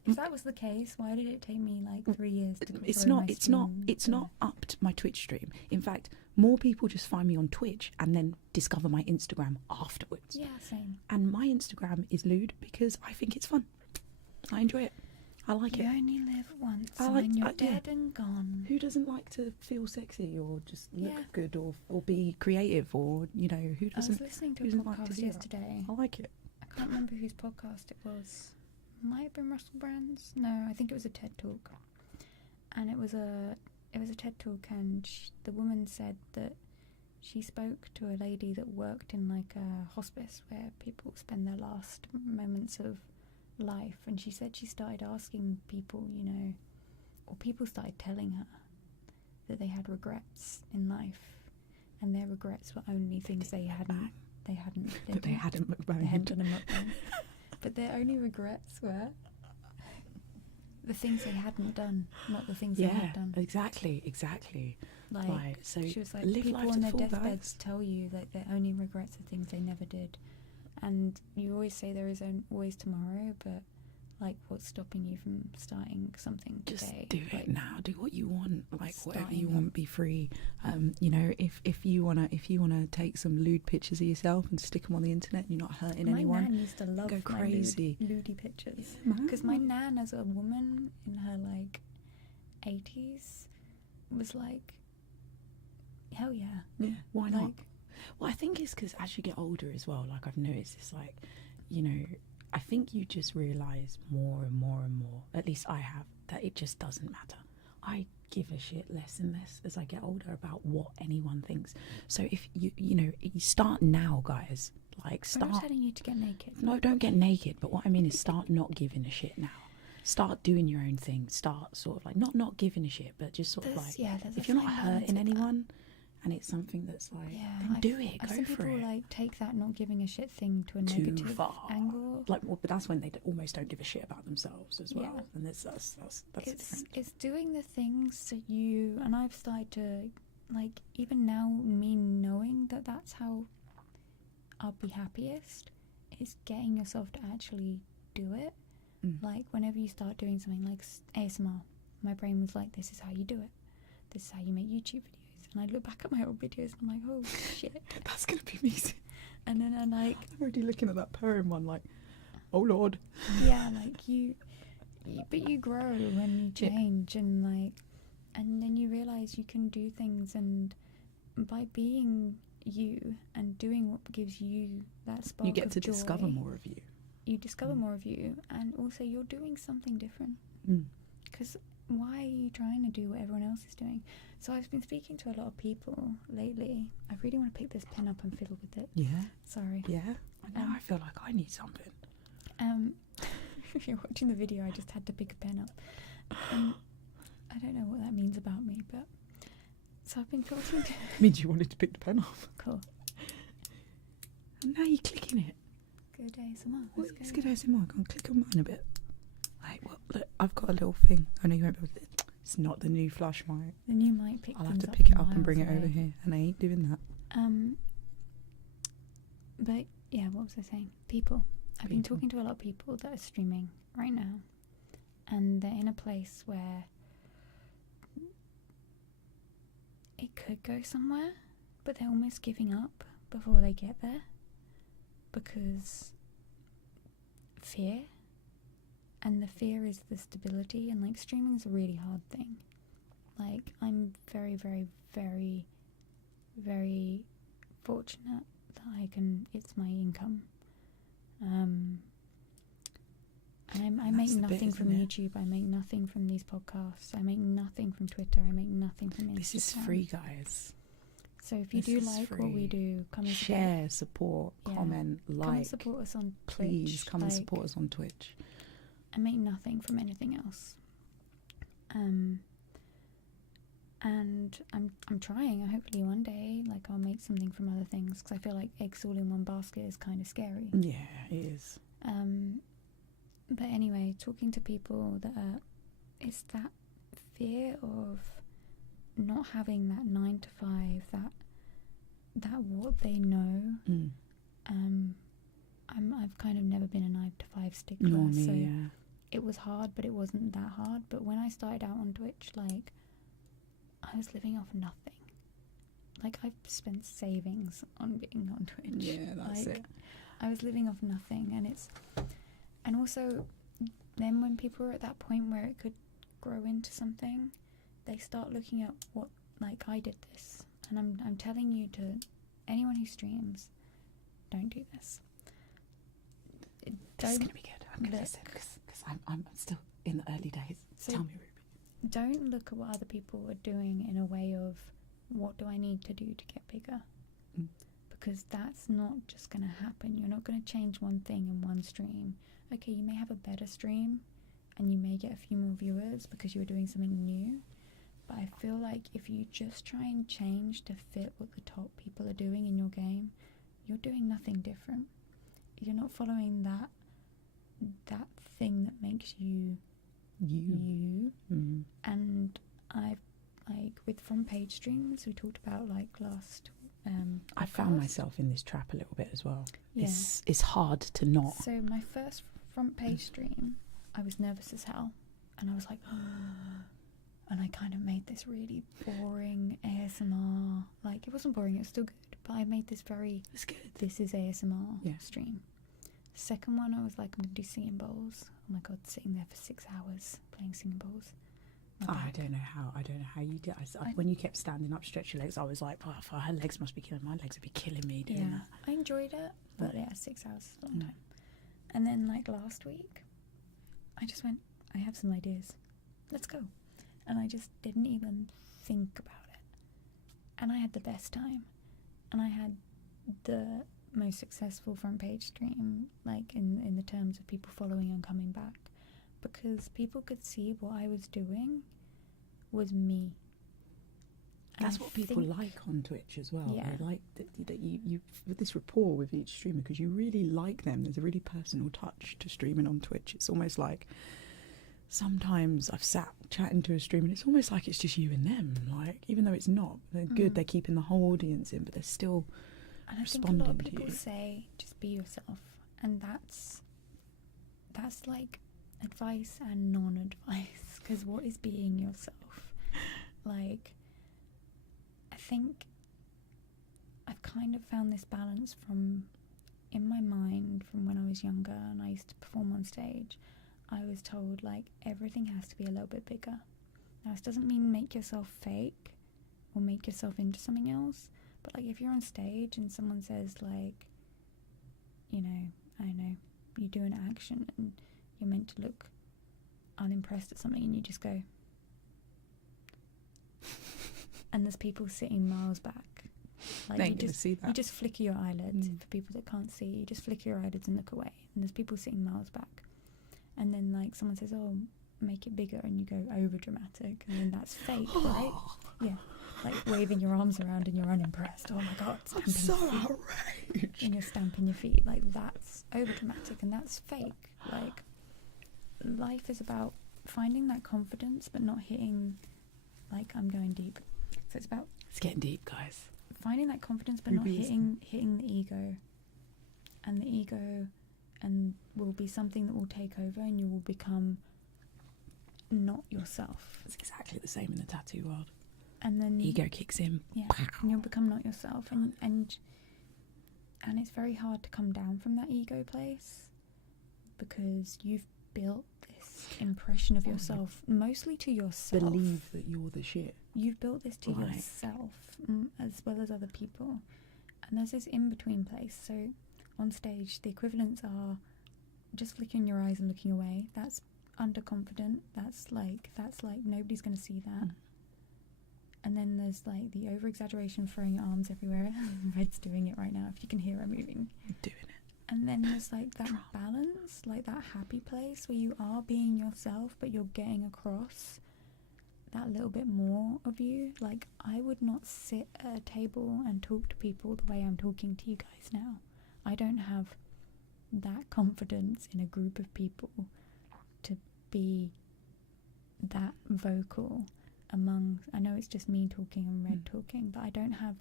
If that was the case, why did it take me like 3 years to It's grow not. my It's not. stream It's to- not up to my Twitch stream. In fact, more people just find me on Twitch and then discover my Instagram afterwards. Yeah, same. And my Instagram is lewd because I think it's fun. I enjoy it. I like You it. only live once, I and like- when you're yeah. dead and gone. Who doesn't like to feel sexy or just look Yeah. good or be creative, or you know, who I was doesn't? listening to a who doesn't like to podcast do that? yesterday. I like it. I can't remember whose podcast it was. Might have been Russell Brand's. No, I think it was a TED Talk. And it was a TED Talk, and the woman said that she spoke to a lady that worked in like a hospice where people spend their last moments of life, and she said she started asking people, you know, or people started telling her that they had regrets in life, and their regrets were only things they hadn't That they hadn't they hadn't mukbanged. done a mukbang. But their only regrets were the things they hadn't done, not the things they Yeah, had done. exactly. Like, Right, so she was like, live people life to on the their full, deathbeds guys. tell you that their only regrets are things they never did. And you always say there is always tomorrow, but like, what's stopping you from starting something Just today? do Like, it now. Do what you want. Like whatever you starting want. Be free. You know, if you wanna take some lewd pictures of yourself and stick them on the internet, you're not hurting my anyone. nan used to love Go my crazy. lewdy pictures. Yeah, man. Because my nan, as a woman in her like 80s, was like, hell yeah. Yeah, why not? Like, Well, I think it's because as you get older as well, like I've noticed, it's like, you know, I think you just realise more and more and more, at least I have, that it just doesn't matter. I give a shit less and less as I get older about what anyone thinks. So if you know, you start now, guys, like I'm not start. telling you to get naked. No, don't get naked, but what I mean is start not giving a shit now. Start doing your own thing. Start sort of like, not giving a shit, but just sort of like, there's if a you're not fine balance hurting with that. anyone, and it's something that's like, then do it, I've go seen for people it. like take that not giving a shit thing to a Too negative far. angle. Like, well, but that's when they almost don't give a shit about themselves as well, Yeah. and that's different. It's doing the things that you, and I've started to, like, even now, me knowing that that's how I'll be happiest, is getting yourself to actually do it. Like, whenever you start doing something like ASMR, my brain was like, this is how you do it. This is how you make YouTube videos. And I look back at my old videos and I'm like, oh shit. That's gonna be me. And then I'm like, I'm already looking at that poem one, like, oh lord. yeah, like but you grow when you change, and like, and then you realize you can do things, and by being you and doing what gives you that spark You get of to joy, discover more of you. you discover more of you, and also you're doing something different. Because why are you trying to do what everyone else is doing? So I've been speaking to a lot of people lately. I really want to pick this pen up and fiddle with it. Yeah. Sorry. Yeah. I feel like I need something. If you're watching the video, I just had to pick a pen up. I don't know what that means about me, but so I've been talking to. Means you wanted to pick the pen up. Cool. And now you're clicking it. Good ASMR. It's good ASMR. Go on, click on mine a bit. Wait, well, look, I've got a little thing. I know you won't be able to. It's not the new flush mic. The new mic pick. I'll have to pick it up and bring it over here, and I ain't doing that. But yeah, what was I saying? People. I've been talking to a lot of people that are streaming right now, and they're in a place where it could go somewhere, but they're almost giving up before they get there because fear, and the fear is the stability, and like streaming is a really hard thing. Like, I'm very, very, very, very fortunate that it's my income. I make nothing from YouTube. I make nothing from these podcasts. I make nothing from Twitter. I make nothing from Instagram. This is free, guys. So if you do like what we do, come and share, support, comment, like. Come and support us on Twitch. Please come and support us on Twitch. I make nothing from anything else. And I'm trying. Hopefully one day, like, I'll make something from other things, because I feel like eggs all in one basket is kind of scary. Yeah, it is. But anyway, talking to people it's that fear of not having that 9 to 5, that what they know. I've kind of never been a 9 to 5 stickler. Nor me, so yeah. It was hard, but it wasn't that hard. But when I started out on Twitch, like, I was living off nothing. Like, I've spent savings on being on Twitch. Yeah, that's it. I was living off nothing, and also then when people are at that point where it could grow into something, they start looking at what, like, I did this, and I'm telling you, to anyone who streams, don't do this. This is gonna be good. I'm gonna listen because I'm still in the early days. So tell me, Ruby. Don't look at what other people are doing in a way of, what do I need to do to get bigger? Because that's not just going to happen. You're not going to change one thing in one stream. Okay, you may have a better stream and you may get a few more viewers because you're doing something new. But I feel like if you just try and change to fit what the top people are doing in your game, you're doing nothing different. You're not following that thing that makes you. And I've, like, with front page streams, we talked about, like, last I found myself in this trap a little bit as well. Yeah. It's hard to not. So my first front page stream, I was nervous as hell, and I was like, and I kind of made this really boring ASMR. Like, it wasn't boring, it was still good, but I made this very, it's good. This is ASMR stream. Second one, I was like, I'm gonna do singing bowls. Oh my god, sitting there for 6 hours playing singing bowls. I don't know how you did. When you kept standing up, stretch your legs, I was like, oh, her legs must be killing. My legs would be killing me doing that. I enjoyed it, but yeah, 6 hours is a long time. And then, like, last week, I just went, I have some ideas. Let's go. And I just didn't even think about it. And I had the best time. And I had the most successful front page stream, like, in the terms of people following and coming back. Because people could see what I was doing was me. And that's what people like on Twitch as well. Yeah. They like that you with this rapport with each streamer, because you really like them. There's a really personal touch to streaming on Twitch. It's almost like, sometimes I've sat chatting to a streamer and it's almost like it's just you and them. Like, even though it's not, they're good. They're keeping the whole audience in, but they're still responding to you. And I think a lot of people say, just be yourself, and that's like advice and non-advice, because what is being yourself? Like, I think I've kind of found this balance in my mind from when I was younger and I used to perform on stage. I was told, like, everything has to be a little bit bigger. Now, this doesn't mean make yourself fake or make yourself into something else, but, like, if you're on stage and someone says, like, you know, I don't know, you do an action and you're meant to look unimpressed at something, and you just go, and there's people sitting miles back. Like They ain't gonna see that. You just flicker your eyelids. For people that can't see, you just flicker your eyelids and look away. And there's people sitting miles back. And then like someone says, "Oh, make it bigger," and you go over dramatic, and then that's fake, right? Yeah, like waving your arms around and you're unimpressed. Oh my god, I'm so outraged. and you're stamping your feet. Like that's over dramatic and that's fake. Like life is about finding that confidence, but not hitting. Like I'm going deep, so it's getting deep, guys. Finding that confidence, but not hitting the ego, and the ego, and will be something that will take over, and you will become not yourself. It's exactly the same in the tattoo world. And then ego kicks in. Yeah, and you'll become not yourself, and it's very hard to come down from that ego place, because you've built this impression of yourself, mostly to yourself. Believe that you're the shit. You've built this to yourself, as well as other people, and there's this in-between place. So on stage, the equivalents are just flickering your eyes and looking away. That's underconfident. That's like nobody's going to see that. And then there's like the over-exaggeration, throwing your arms everywhere. Red's doing it right now, if you can hear her moving. I'm doing it. And then there's like that balance, like that happy place where you are being yourself, but you're getting across that little bit more of you. Like, I would not sit at a table and talk to people the way I'm talking to you guys now. I don't have that confidence in a group of people to be that vocal among, I know it's just me talking and Red talking, but I don't have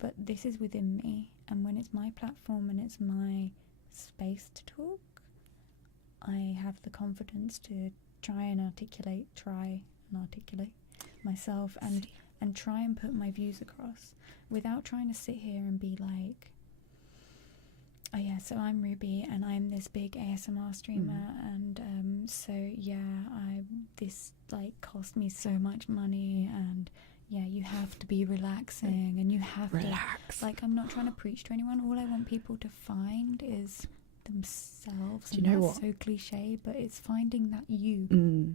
but this is within me, and when it's my platform and it's my space to talk, I have the confidence to try and articulate myself and try and put my views across without trying to sit here and be like, oh yeah, so I'm Ruby and I'm this big ASMR streamer, and this like cost me so much money, and yeah, you have to be relaxing and you have to relax. Like, I'm not trying to preach to anyone. All I want people to find is themselves. Do you know what? So cliche, but it's finding that you.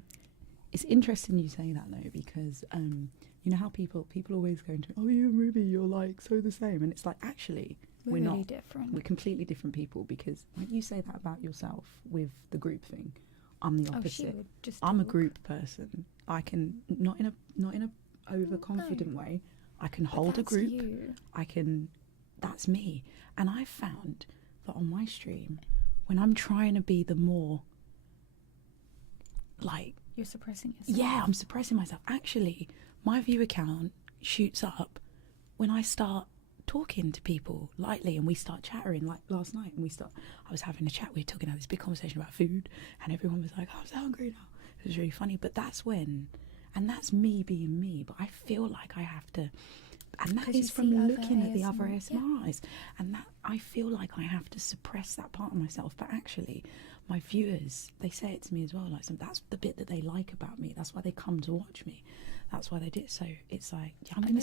It's interesting you say that though, because you know how people always go into, oh, you and Ruby, you're like so the same, and it's like, actually we're really not different. We're completely different people, because when you say that about yourself with the group thing, I'm the opposite. I'm a group person. I can not in a overconfident way. I can hold a group. That's me. And I found that on my stream, when I'm trying to be the more like, you're suppressing yourself. Yeah, I'm suppressing myself. Actually, my view account shoots up when I start talking to people lightly and we start chattering. Like last night, I was having a chat, we were talking, this big conversation about food, and everyone was like, oh, I'm so hungry now. It was really funny. But that's when, and that's me being me, but I feel like I have to, and that is from looking at the other ASMR eyes, and that I feel like I have to suppress that part of myself. But actually, my viewers, they say it to me as well, like, that's the bit that they like about me, that's why they come to watch me, that's why they do it. So it's like, yeah, I'm going to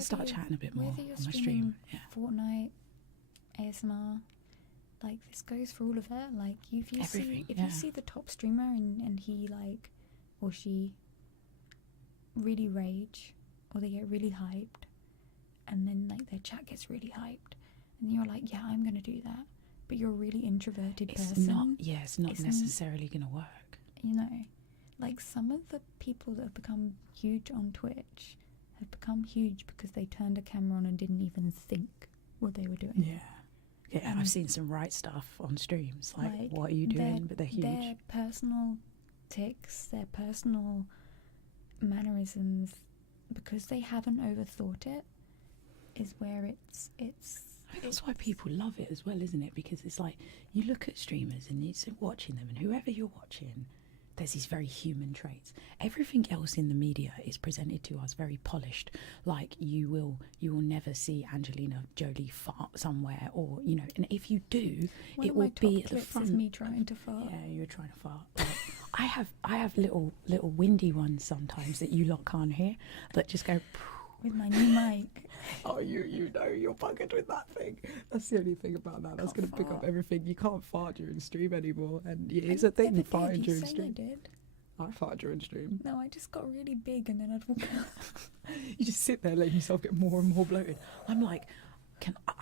start chatting a bit more on my stream. Yeah. Fortnite, ASMR, like, this goes for all of it. Like, if you see the top streamer and he like, or she really rage, or they get really hyped, and then like their chat gets really hyped, and you're like, yeah, I'm gonna do that, but you're a really introverted person. It's not necessarily gonna work. You know, like, some of the people that have become huge on Twitch have become huge because they turned a camera on and didn't even think what they were doing. Yeah, I've seen some right stuff on streams, like what are you doing? But they're huge. Their personal tics, their personal mannerisms, because they haven't overthought it, is where it's I think that's why people love it as well, isn't it? Because it's like, you look at streamers and you're watching them, and whoever you're watching, there's these very human traits. Everything else in the media is presented to us very polished. Like, you will never see Angelina Jolie fart somewhere, or, you know, and if you do, it will be at the front. Is me trying to fart. Yeah, you're trying to fart. Like, I have little windy ones sometimes that you lot can't hear, that just go with my new mic. Oh, you know you're buggered with that thing. That's the only thing about that. That's going to pick up fart. everything. You can't fart during stream anymore. And yeah, I it's a thing, never farting did. You during say I stream. did. I fart during stream. No, I just got really big and then I'd walk out. You just sit there letting yourself get more and more bloated. I'm like,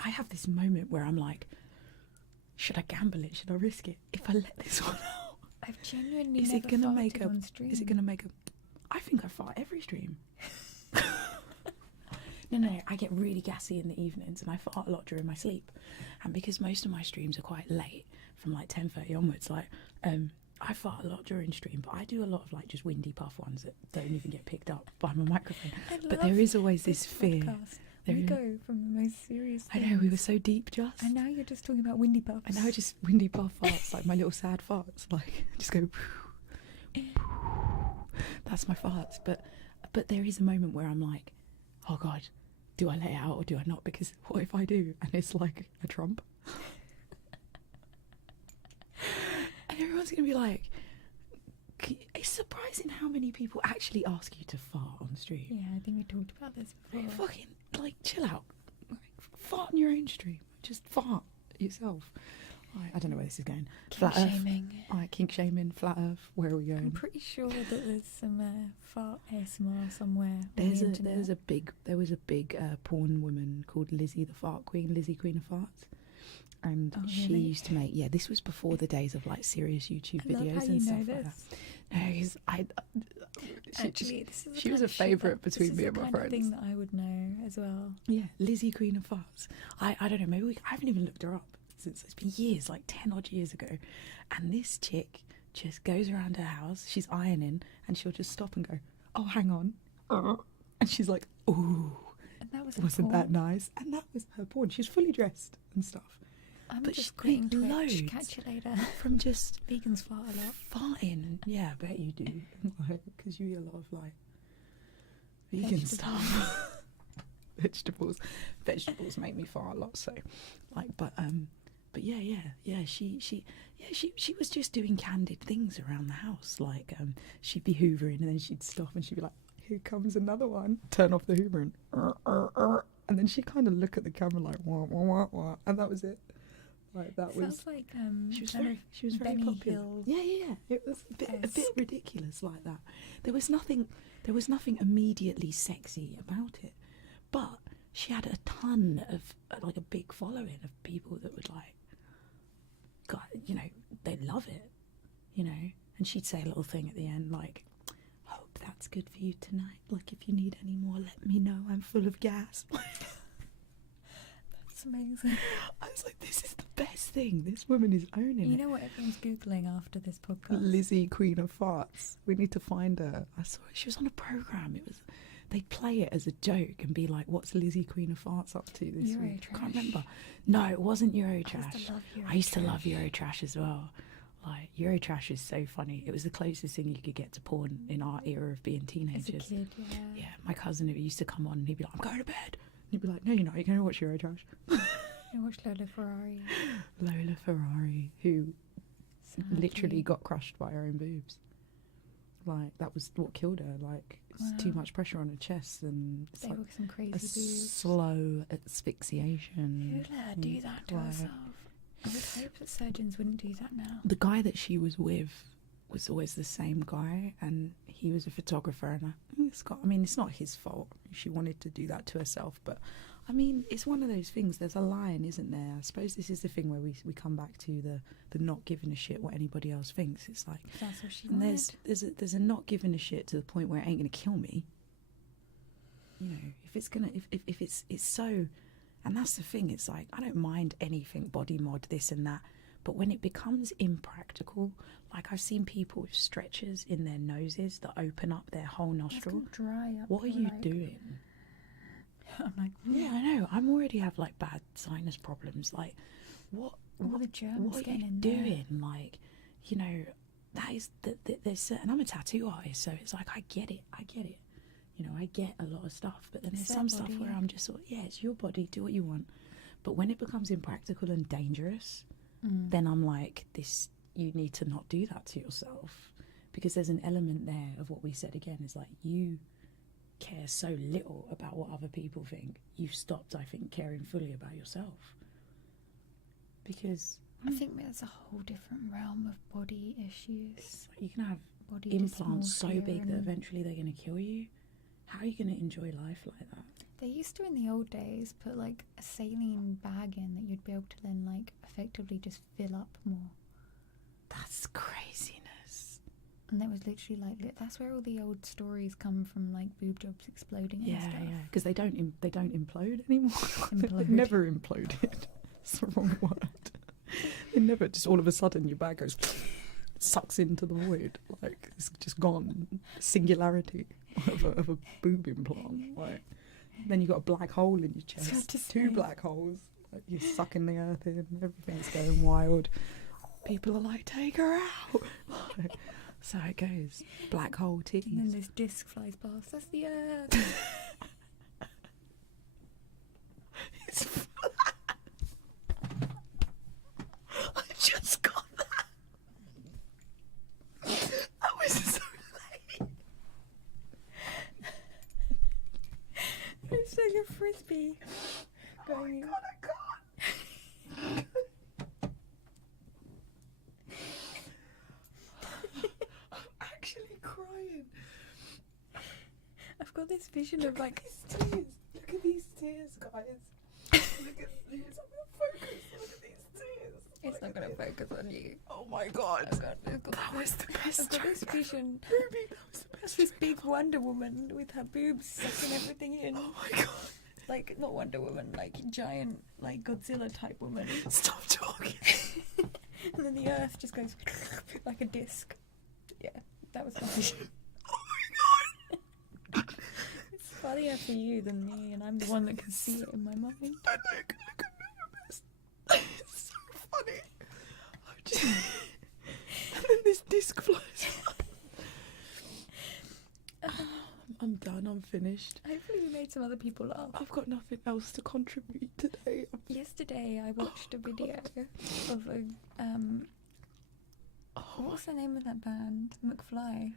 I have this moment where I'm like, should I gamble it? Should I risk it? If I let this one out, I've genuinely is never it gonna farted make a? on stream. Is it gonna make a? I think I fart every stream. No, I get really gassy in the evenings and I fart a lot during my sleep. And because most of my streams are quite late, from like 10:30 onwards, like I fart a lot during stream, but I do a lot of like just windy puff ones that don't even get picked up by my microphone. But there is always this fear. Podcast. We go from the most serious things. I know, we were so deep just. And now you're just talking about windy puffs. And now just windy puff farts, like my little sad farts, like just go. That's my farts. But there is a moment where I'm like, oh God, do I let it out or do I not? Because what if I do and it's like a Trump? And everyone's going to be like, it's surprising how many people actually ask you to fart on stream. Yeah, I think we talked about this before. Fucking, like, chill out. Like, fart on your own stream. Just fart yourself. I don't know where this is going. Kink shaming. Kink shaming, flat earth. Where are we going? I'm pretty sure that there's some fart ASMR somewhere. There was a big porn woman called Lizzie the Fart Queen, Lizzie Queen of Farts, and she really? used to make. Yeah, this was before the days of like serious YouTube I love videos how and you stuff know like this. that. No, because Actually, this is she was a favourite between me and my This is the kind friends. of thing that I would know as well. Yeah, Lizzie Queen of Farts. I don't know. Maybe I haven't even looked her up since it's been years, like 10 odd years ago. And this chick just goes around her house. She's ironing, and she'll just stop and go, "Oh, hang on," and she's like, "Ooh, And that was wasn't that nice?" And that was her porn. She's fully dressed and stuff. I'm But just she quitting made Twitch. loads Catch you later. from just Vegans fart a lot. farting. Yeah, I bet you do, because you eat a lot of like vegan stuff. Vegetables make me fart a lot. So, like, but yeah. She was just doing candid things around the house. Like, she'd be hoovering and then she'd stop and she'd be like, "Here comes another one." Turn off the hoovering, and then she'd kind of look at the camera like, "Wah wah wah wah," and that was it. Like that Sounds was. like She was very Benny popular. Hill. Yeah. It was a bit ridiculous like that. There was nothing immediately sexy about it, but she had a ton of like a big following of people that would like, God, they love it, And she'd say a little thing at the end like, "Hope that's good for you tonight. Like if you need any more, let me know. I'm full of gas." That's amazing. I was like, this is the best thing. This woman is owning it. You know what everyone's Googling after this podcast? Lizzie Queen of Farts. We need to find her. I saw her. She was on a programme. They'd play it as a joke and be like, "What's Lizzie Queen of Farts up to this week?" I can't remember. No, it wasn't Eurotrash. I used to love Eurotrash as well. Like, Eurotrash is so funny. It was the closest thing you could get to porn in our era of being teenagers. As a kid, yeah. Yeah, my cousin who used to come on and he'd be like, "I'm going to bed." And he'd be like, "No, you're not. You're going to watch Eurotrash." I watched Lola Ferrari. Lola Ferrari, who Sadly. literally got crushed by her own boobs. Like, that was what killed her. Like, it's too much pressure on her chest, and it's They like were some crazy a boobs. slow asphyxiation. Who'd let her do that to herself? I would hope that surgeons wouldn't do that now. The guy that she was with was always the same guy, and he was a photographer, and it's not his fault. She wanted to do that to herself, but I mean, it's one of those things. There's a line, isn't there? I suppose this is the thing where we come back to the not giving a shit what anybody else thinks. It's like, That's what she and wanted. there's a not giving a shit to the point where it ain't gonna kill me. If it's gonna if it's so, and that's the thing. It's like, I don't mind anything body mod, this and that, but when it becomes impractical, like I've seen people with stretchers in their noses that open up their whole nostril. That's gonna dry up. What are you doing? I'm like, Yeah, I know. I'm already have like bad sinus problems. Like, what the germs what are getting you in there. doing? Like, that is there's certain. I'm a tattoo artist, so it's like I get it. I get a lot of stuff, but then It's there's their some stuff body. where I'm just sort of, yeah, it's your body. Do what you want. But when it becomes impractical and dangerous, then I'm like, this. You need to not do that to yourself, because there's an element there of what we said again. Is like, you care so little about what other people think, you've stopped, I think, caring fully about yourself. Because I think there's a whole different realm of body issues. you can have Body implants so dysmorphia big that and- eventually they're going to kill you. How are you going to enjoy life like that? They used to, in the old days, put like a saline bag in that you'd be able to then like effectively just fill up more. That's craziness. And that was literally like that's where all the old stories come from, like boob jobs exploding and Yeah, stuff. yeah. Because they don't implode anymore. Implode. They've never imploded. It's the wrong word. They never just all of a sudden your bag goes sucks into the void, like it's just gone. Singularity of a boob implant. Like then you got a black hole in your chest. to Two say. black holes. Like you're sucking the earth in. Everything's going wild. People are like, take her out. Like, so it goes. Black hole titties. And then this disc flies past. That's the earth. It's I just got that. That was so late. It's like a frisbee. Oh my god, I can't. I'm actually crying. I've got this vision of like These tears. Look at these tears, guys. Look at these. I'm gonna focus. Look at these tears. it's not gonna focus on you. Oh my god. I've got That was the best I've got this joke. vision. Ruby, that was the best This joke. big Wonder Woman with her boobs sucking everything in. Oh my god. Like not Wonder Woman, like giant, like Godzilla type woman. Stop talking. And then the Earth just goes like a disc. Yeah, that was my vision. Oh my god. It's funnier for you than me, and I'm the one that can see it in my mind. And look at this. It's so funny. I'm just... and then this disc flies by. I'm done. I'm finished. Hopefully we made some other people laugh. I've got nothing else to contribute today. Yesterday I watched a video of a what's the name of that band? McFly.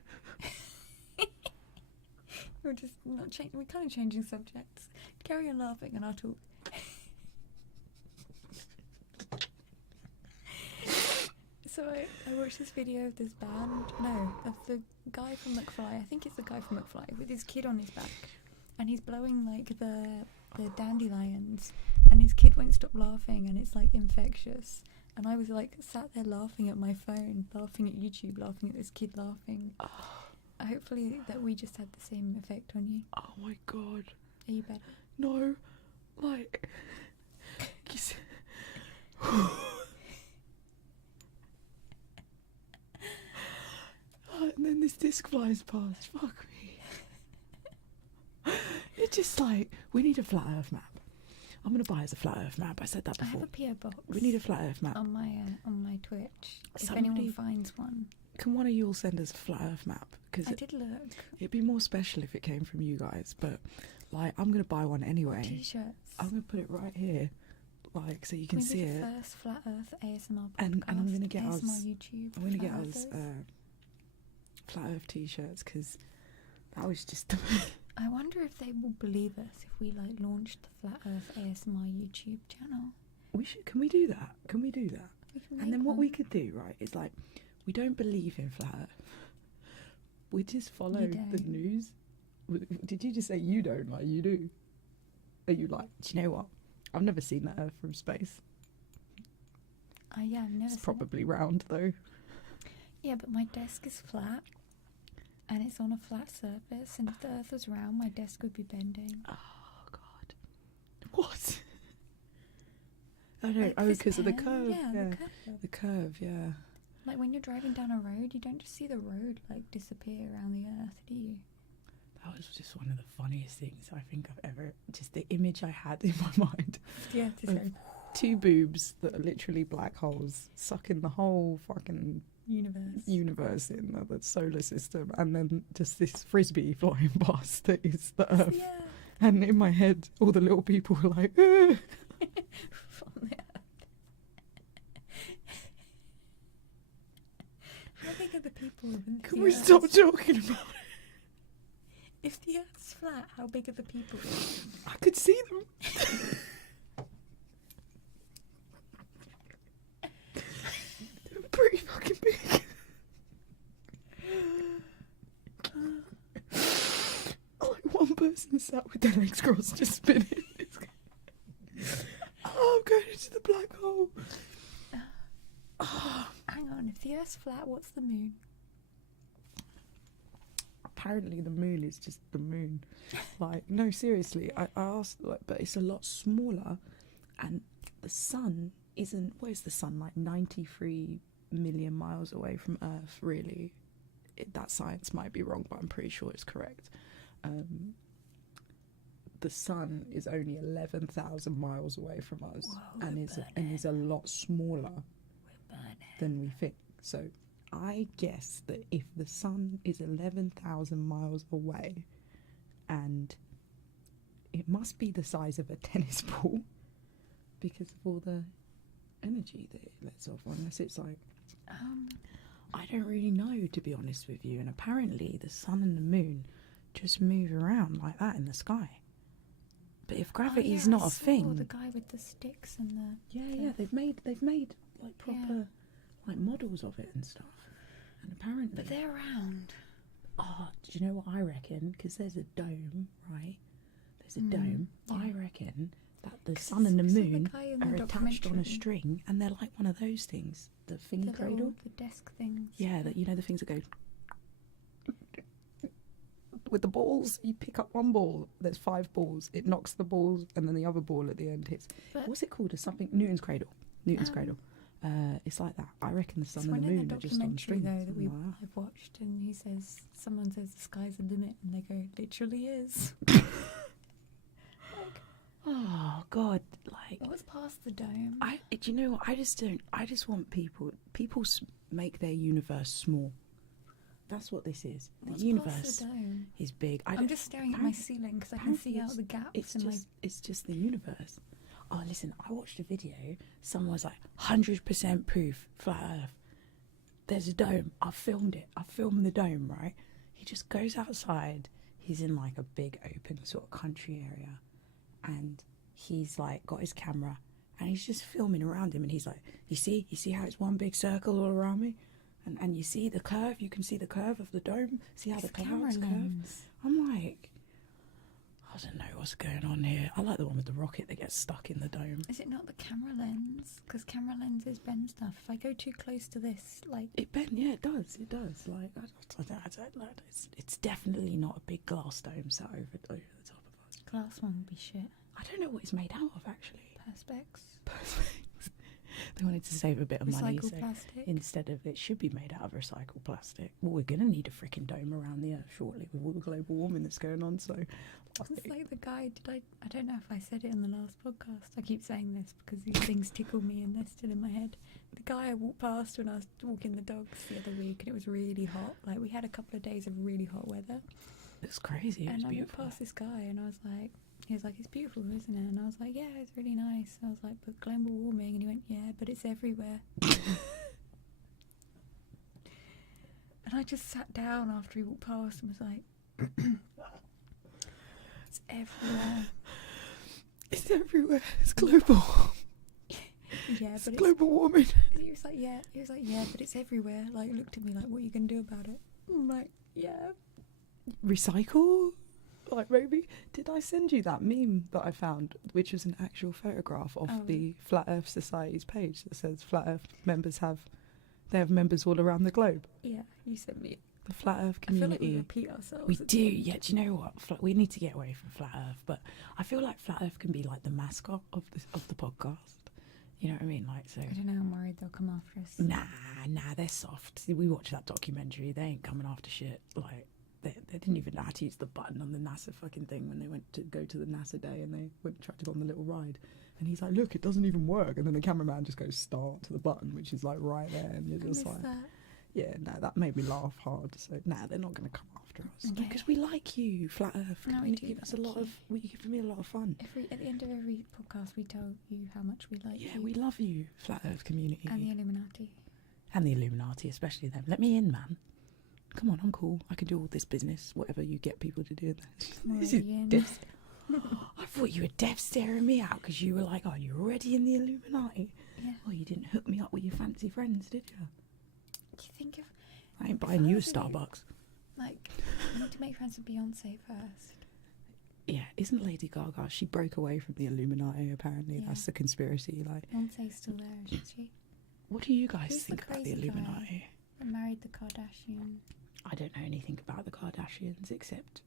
We're just not we're kind of changing subjects. Carry on laughing and I'll talk. So I watched this video of this band, of the guy from McFly. I think it's the guy from McFly with his kid on his back, and he's blowing like the dandelions, and his kid won't stop laughing, and it's like infectious. And I was like sat there laughing at my phone, laughing at YouTube, laughing at this kid laughing. Hopefully that we just had the same effect on you. Oh my god. Are you better? No. Like. You see- and then this disc flies past. Fuck me. It's just like, we need a flat earth map. I'm going to buy us a flat earth map. I said that I have before. a PO box. We need a flat earth map. on my Twitch. If Somebody- anyone finds one, Can one of you all send us a flat earth map? Because I did look. it'd be more special if it came from you guys. But, like, I'm going to buy one anyway. T-shirts. I'm going to put it right here. Like, so you can We see did it. the first Flat Earth ASMR podcast. And I'm gonna get ASMR us- YouTube. I'm going to get Flat us Earthers. flat earth t-shirts because that was just... I wonder if they will believe us if we like launched the Flat Earth ASMR YouTube channel. Can we do that? Can we do that? We can And make then what one. we could do, right, is like, we don't believe in flat earth. We just follow You the don't. news. Did you just say you don't? Like, you do? Are you like, do you know what? I've never seen that earth from space. Yeah, I've never It's seen it. probably round, though. Yeah, but my desk is flat, and it's on a flat surface. And if the Earth was round, my desk would be bending. Oh, God. What? Oh, no. Like Oh, this because of the pen, curve. Yeah, Yeah. the curve. The curve, yeah. Like when you're driving down a road, you don't just see the road like disappear around the Earth, do you? That was just one of the funniest things I think I've ever... Just the image I had in my mind. Yeah, just Of two boobs that are literally black holes sucking the whole fucking universe in the solar system, and then just this frisbee flying past that is the Earth. Yeah. And in my head, all the little people were like, "Ugh." From the Earth. How big are the people living? Can we stop talking about it? If the Earth's flat, how big are the people? I could see them. They're pretty fucking big. Like one person sat with their legs crossed, just spinning. Oh, I'm going into the black hole. Oh. Hang on, if the Earth's flat, what's the moon? Apparently the moon is just the moon. Like, no, seriously, I asked, like, but it's a lot smaller, and the sun isn't, where's the sun, like 93 million miles away from Earth, really. That science might be wrong, but I'm pretty sure it's correct. The sun is only 11,000 miles away from us. Whoa, and is a lot smaller Burning. than we think. So I guess that if the sun is 11,000 miles away, and it must be the size of a tennis ball because of all the energy that it lets off, unless it's like, I don't really know, to be honest with you. And apparently the sun and the moon just move around like that in the sky. But if gravity is not a thing, the guy with the sticks and the yeah, they've made like proper like models of it and stuff. And apparently, but they're round. Oh, do you know what I reckon? Because there's a dome, right? There's a dome. Yeah. I reckon that the sun and the moon are the attached on a string, and they're like one of those things, the thingy cradle. The desk things. Yeah, that, you know, the things that go with the balls. You pick up one ball. There's 5 balls. It knocks the balls, and then the other ball at the end hits. But what's it called? Newton's cradle. Newton's cradle. It's like that. I reckon the sun and the moon are just on strings. Though that I've watched, and someone says the sky's the limit, and they go, literally is. Oh God! Like, what's past the dome? Do you know what? I just want people make their universe small. That's what this is. What's the universe past the dome? is big. I'm just staring at my ceiling because I can see out the gaps. It's just the universe. Oh, listen, I watched a video. Someone was like, 100% proof, flat Earth. There's a dome. I filmed it. I filmed the dome, right? He just goes outside. He's in like a big open sort of country area. And he's like got his camera and he's just filming around him. And he's like, you see how it's one big circle all around me? And you see the curve? You can see the curve of the dome? See how the clouds curve? I'm like, I don't know what's going on here. I like the one with the rocket that gets stuck in the dome. Is it not the camera lens? Because camera lenses bend stuff. If I go too close to this, like... It does. Like, I don't know. It's definitely not a big glass dome sat over the top of us. Glass one would be shit. I don't know what it's made out of, actually. Perspex. They wanted to save a bit of money, so plastic. Instead of, it should be made out of recycled plastic. Well, we're going to need a freaking dome around the Earth shortly with all the global warming that's going on, so... It's like the guy, I don't know if I said it in the last podcast. I keep saying this because these things tickle me and they're still in my head. The guy I walked past when I was walking the dogs the other week, and it was really hot. Like, we had a couple of days of really hot weather. It's crazy. It was beautiful. I walked past this guy and I was like, he was like, it's beautiful, isn't it? And I was like, yeah, it's really nice. I was like, but global warming? And he went, yeah, but it's everywhere. And I just sat down after he walked past and was like, it's everywhere. It's everywhere. It's global. Yeah, it's but global warming. He was like, yeah, but it's everywhere. Like, looked at me like, what are you going to do about it? I'm like, yeah. Recycle? Like, maybe? Did I send you that meme that I found, which was an actual photograph of the Flat Earth Society's page that says Flat Earth members have members all around the globe? Yeah, you sent me it. The Flat Earth community. I feel like we repeat ourselves. We do, yeah. Do you know what? We need to get away from Flat Earth, but I feel like Flat Earth can be like the mascot of the podcast. You know what I mean? Like, so. I don't know. I'm worried they'll come after us. Nah, they're soft. See, we watched that documentary. They ain't coming after shit. Like, they didn't even know how to use the button on the NASA fucking thing when they went to go to the NASA day, and they tried to go on the little ride. And he's like, look, it doesn't even work. And then the cameraman just goes start to the button, which is like right there, and you're just like, yeah, no, that made me laugh hard. So they're not going to come after us because we like you, Flat Earth. No, we give us a lot of. You give me a lot of fun. At the end of every podcast, we tell you how much we like you. Yeah, we love you, Flat Earth community, and the Illuminati, especially them. Let me in, man. come on, I'm cool. I can do all this business, whatever you get people to do. I'm This already is in. death. I thought you were deaf staring me out because you were like, "Oh, you're already in the Illuminati." Yeah. Oh, you didn't hook me up with your fancy friends, did you? Do you think if I ain't If buying I you a was you- Starbucks. like you need to make friends with Beyonce first? Yeah, isn't Lady Gaga? She broke away from the Illuminati. Apparently, Yeah. that's the conspiracy. Like, Beyonce's still there, isn't she? what do you guys Who's the think about the crazy guy? Illuminati? That married the Kardashian. I don't know anything about the Kardashians except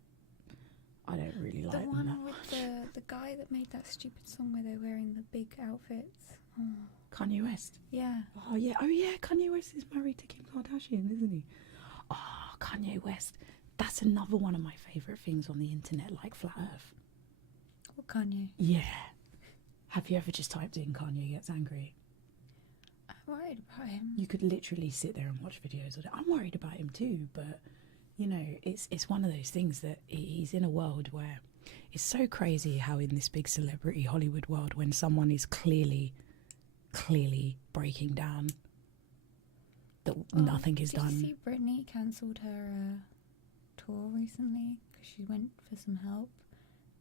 I don't really The like them one that with much. the guy that made that stupid song where they're wearing the big outfits. Oh, Kanye West. yeah. Oh yeah, Kanye West is married to Kim Kardashian, isn't he? Oh, Kanye West. That's another one of my favourite things on the internet, like Flat Earth. Or Kanye. Yeah. Have you ever just typed in Kanye gets angry? I'm worried about him. You could literally sit there and watch videos of it. I'm worried about him too, but you know, it's one of those things that he's in a world where it's so crazy how in this big celebrity Hollywood world, when someone is clearly breaking down, that nothing is done. Did you see Britney cancelled her tour recently because she went for some help,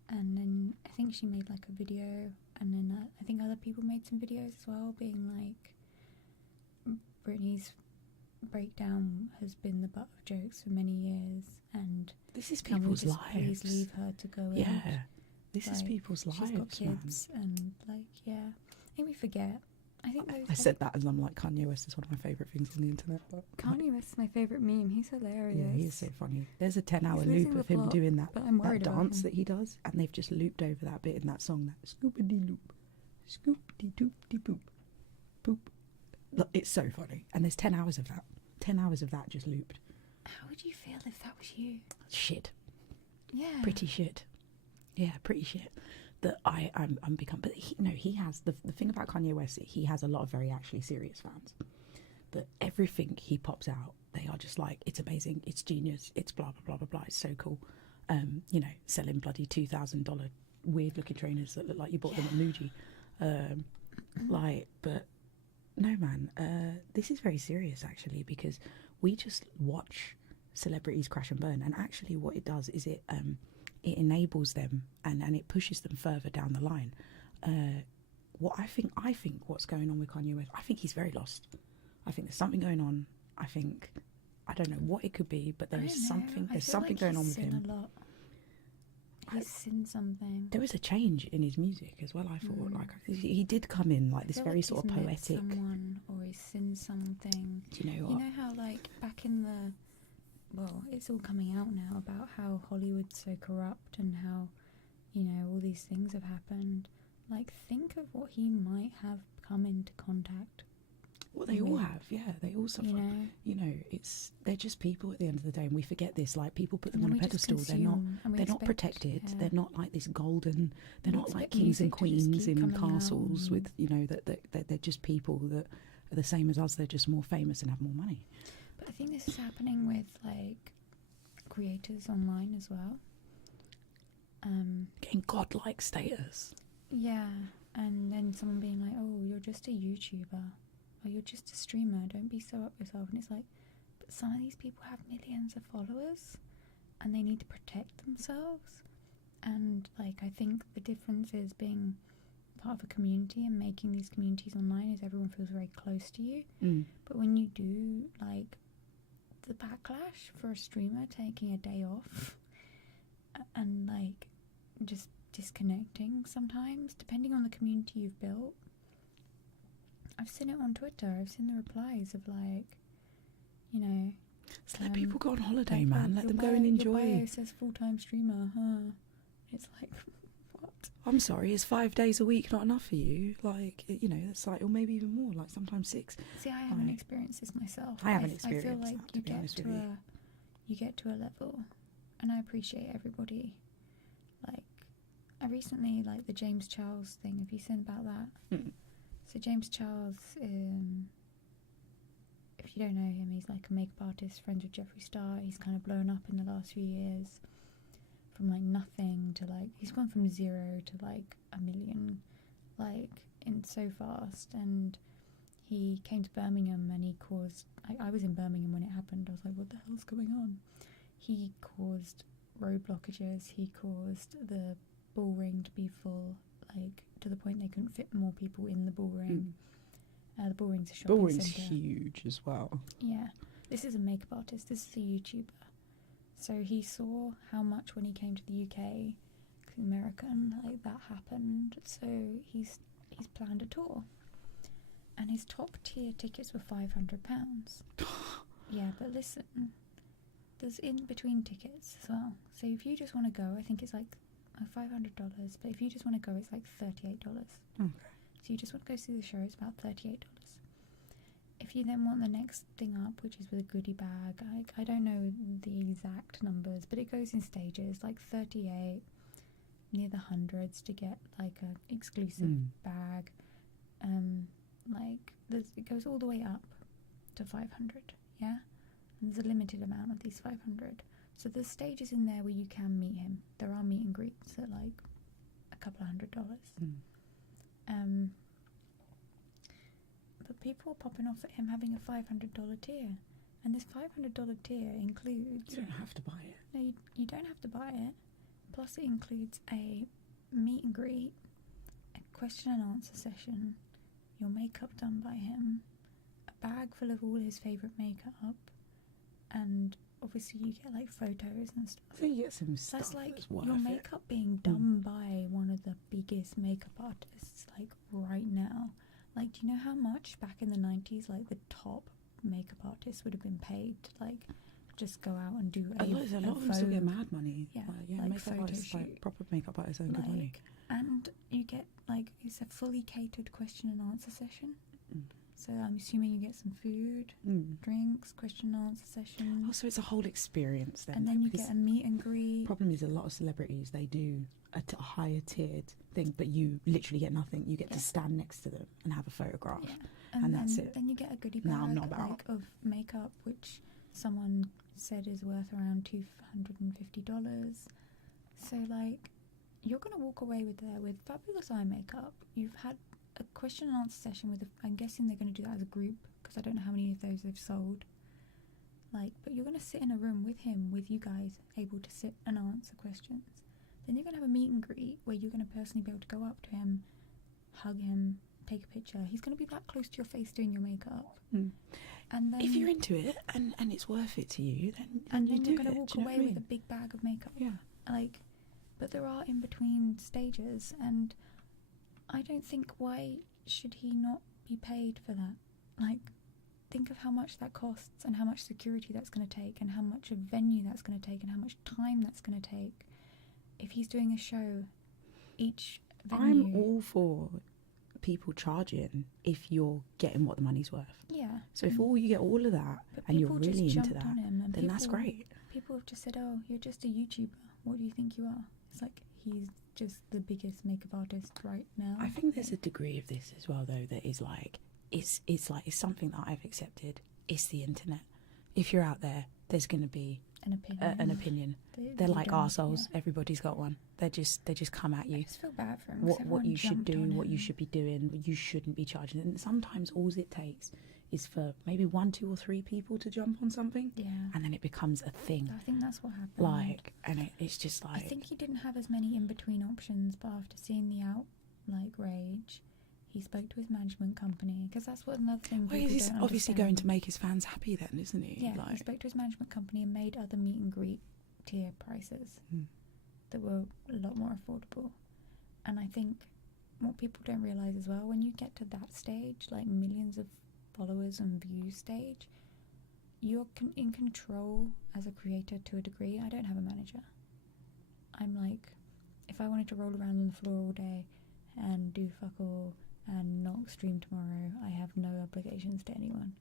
and then I think she made like a video, and then I think other people made some videos as well, being like Britney's breakdown has been the butt of jokes for many years, and This is can we people's just lives. please leave her to go Yeah, out? this is Like, people's lives, She's got kids, man. and like, yeah, I think we forget. I think those I said that as I'm like, Kanye West is one of my favourite things on the internet. But Kanye West's my favourite meme. He's hilarious. yeah, he is so funny. There's a 10-hour He's loop losing of the him plot, doing that, but I'm that worried about dance him. that he does, and they've just looped over that bit in that song, that scoopity loop, scoopity doopty boop, boop. Look, it's so funny, and there's 10 hours of that. 10 hours of that just looped. How would you feel if that was you? Shit. Yeah. Pretty shit. Yeah, pretty shit. That I'm become. But he has the thing about Kanye West. He has a lot of very actually serious fans. That everything he pops out, they are just like, it's amazing, it's genius, it's blah blah blah blah blah. It's so cool. You know, selling bloody $2,000 weird looking trainers that look like you bought them at Muji. Like, but no, man. This is very serious actually, because we just watch celebrities crash and burn, and actually what it does is it enables them and it pushes them further down the line. What I think what's going on with Kanye West, I think he's very lost. I think there's something going on. I don't know what it could be, but there is something. There's something going on with him. A lot. He's sinned something. There was a change in his music as well. I thought, like, he did come in like this feel very like sort of he's met poetic. someone, or he's sinned something. Do you know what? You know how like back in the, well, it's all coming out now about how Hollywood's so corrupt and how, you know, all these things have happened. Like, think of what he might have come into contact. Well, they all have, yeah. They all suffer. You know? They're just people at the end of the day, and we forget this. Like, people put them And on a we just pedestal. They're not protected. yeah. They're not like this golden. They're We not like expect kings and music to just queens keep in coming out castles and- with, you know, that they're just people that are the same as us. They're just more famous and have more money. But I think this is happening with like creators online as well. Getting godlike status. Yeah, and then someone being like, "Oh, you're just a YouTuber, or you're just a streamer. Don't be so up yourself." And it's like, but some of these people have millions of followers, and they need to protect themselves. And like, I think the difference is being part of a community and making these communities online is everyone feels very close to you. But when you do like the backlash for a streamer taking a day off and like just disconnecting sometimes, depending on the community you've built. I've seen it on Twitter. I've seen the replies of like, you know, Just let people go on holiday, like, man. oh, Let your them go bio- and Your bio enjoy. says full-time streamer, huh? It's like, what? I'm sorry, is 5 days a week not enough for you? Like, you know, it's like, or maybe even more, like sometimes 6. See, I haven't Right. experienced this myself. I haven't I experienced feel like that, to you be get honest to with you. you get to a level, and I appreciate everybody. Like, I recently, like the James Charles thing. Have you seen about that? So James Charles, if you don't know him, he's like a makeup artist, friends with Jeffree Star. He's kind of blown up in the last few years, from like nothing to like, he's gone from 0 to like 1 million, like in so fast. And he came to Birmingham and he caused I was in Birmingham when it happened. I was like, what the hell's going on? He caused road blockages. He caused the bull ring to be full, like to the point they couldn't fit more people in the bull ring. The bull ring's a shopping Bull ring's centre. huge as well. Yeah, this is a makeup artist. This is a YouTuber. So he saw how much when he came to the UK, 'cause he's American, like that happened. So he's planned a tour, and his top tier tickets were £500. Yeah, but listen, there's in between tickets as well. So if you just want to go, I think it's like $500. But if you just want to go, it's like $38. Okay. So you just want to go see the show, it's about $38. If you then want the next thing up, which is with a goodie bag, I don't know the exact numbers, but it goes in stages, like 38, near the hundreds to get like a exclusive bag. Like it goes all the way up to 500, yeah? And there's a limited amount of these 500. So there's stages in there where you can meet him. There are meet and greets at like a couple of $100. But people are popping off at him having a $500 tier, and this $500 tier includes. You don't have to buy it. No, you don't have to buy it. Plus, it includes a meet and greet, a question and answer session, your makeup done by him, a bag full of all his favourite makeup, and obviously you get like photos and stuff. I think you get some stuff That's like that's worth your it. makeup being done by one of the biggest makeup artists, like right now. Like, do you know how much back in the 90s, like the top makeup artists would have been paid to like just go out and do a lot of them still get mad money. Yeah, like like makeup artists, photo like shoot. proper makeup artists earn good money. And you get like it's a fully catered question and answer session. So I'm assuming you get some food, drinks, question and answer session. Oh, so it's a whole experience then. And then you get a meet and greet. Problem is, a lot of celebrities, they do a higher tiered thing, but you literally get nothing. You get to stand next to them and have a photograph, and that's it. Then you get a goodie bag No, I'm not about. like, of makeup, which someone said is worth around $250. So like, you're gonna walk away with fabulous eye makeup. You've had a question and answer session with. I'm guessing they're gonna do that as a group because I don't know how many of those they've sold. Like, but you're gonna sit in a room with him, with you guys, able to sit and answer questions. Then you're going to have a meet and greet where you're going to personally be able to go up to him, hug him, take a picture. He's going to be that close to your face doing your makeup. And then if you're into it and it's worth it to you, then you're going to walk away with a big bag of makeup. Yeah. Like, but there are in between stages, and I don't think why should he not be paid for that? Like, think of how much that costs and how much security that's going to take and how much a venue that's going to take and how much time that's going to take. If he's doing a show, each venue... I'm all for people charging if you're getting what the money's worth. Yeah. So if you get all of that and you're really into that, then that's great. People have just said, oh, you're just a YouTuber. What do you think you are? It's like, he's just the biggest makeup artist right now. I think there's a degree of this as well, though, that is like, it's something that I've accepted. It's the internet. If you're out there, there's going to be an opinion. They're like arseholes. Yeah. Everybody's got one. They just come at you. I just feel bad for him. What you should do, what you should be doing, what you shouldn't be charging. And sometimes all it takes is for maybe 1, 2 or 3 people to jump on something, and then it becomes a thing. I think that's what happened. Like, and it's just like, I think he didn't have as many in between options, but after seeing the rage, he spoke to his management company, because that's what another thing. Well, he's obviously going to make his fans happy then, isn't he? Yeah, he spoke to his management company and made other meet and greet tier prices that were a lot more affordable. And I think what people don't realise as well, when you get to that stage, like millions of followers and views stage, you're in control as a creator to a degree. I don't have a manager. I'm like, if I wanted to roll around on the floor all day and do fuck all and not stream tomorrow, I have no obligations to anyone,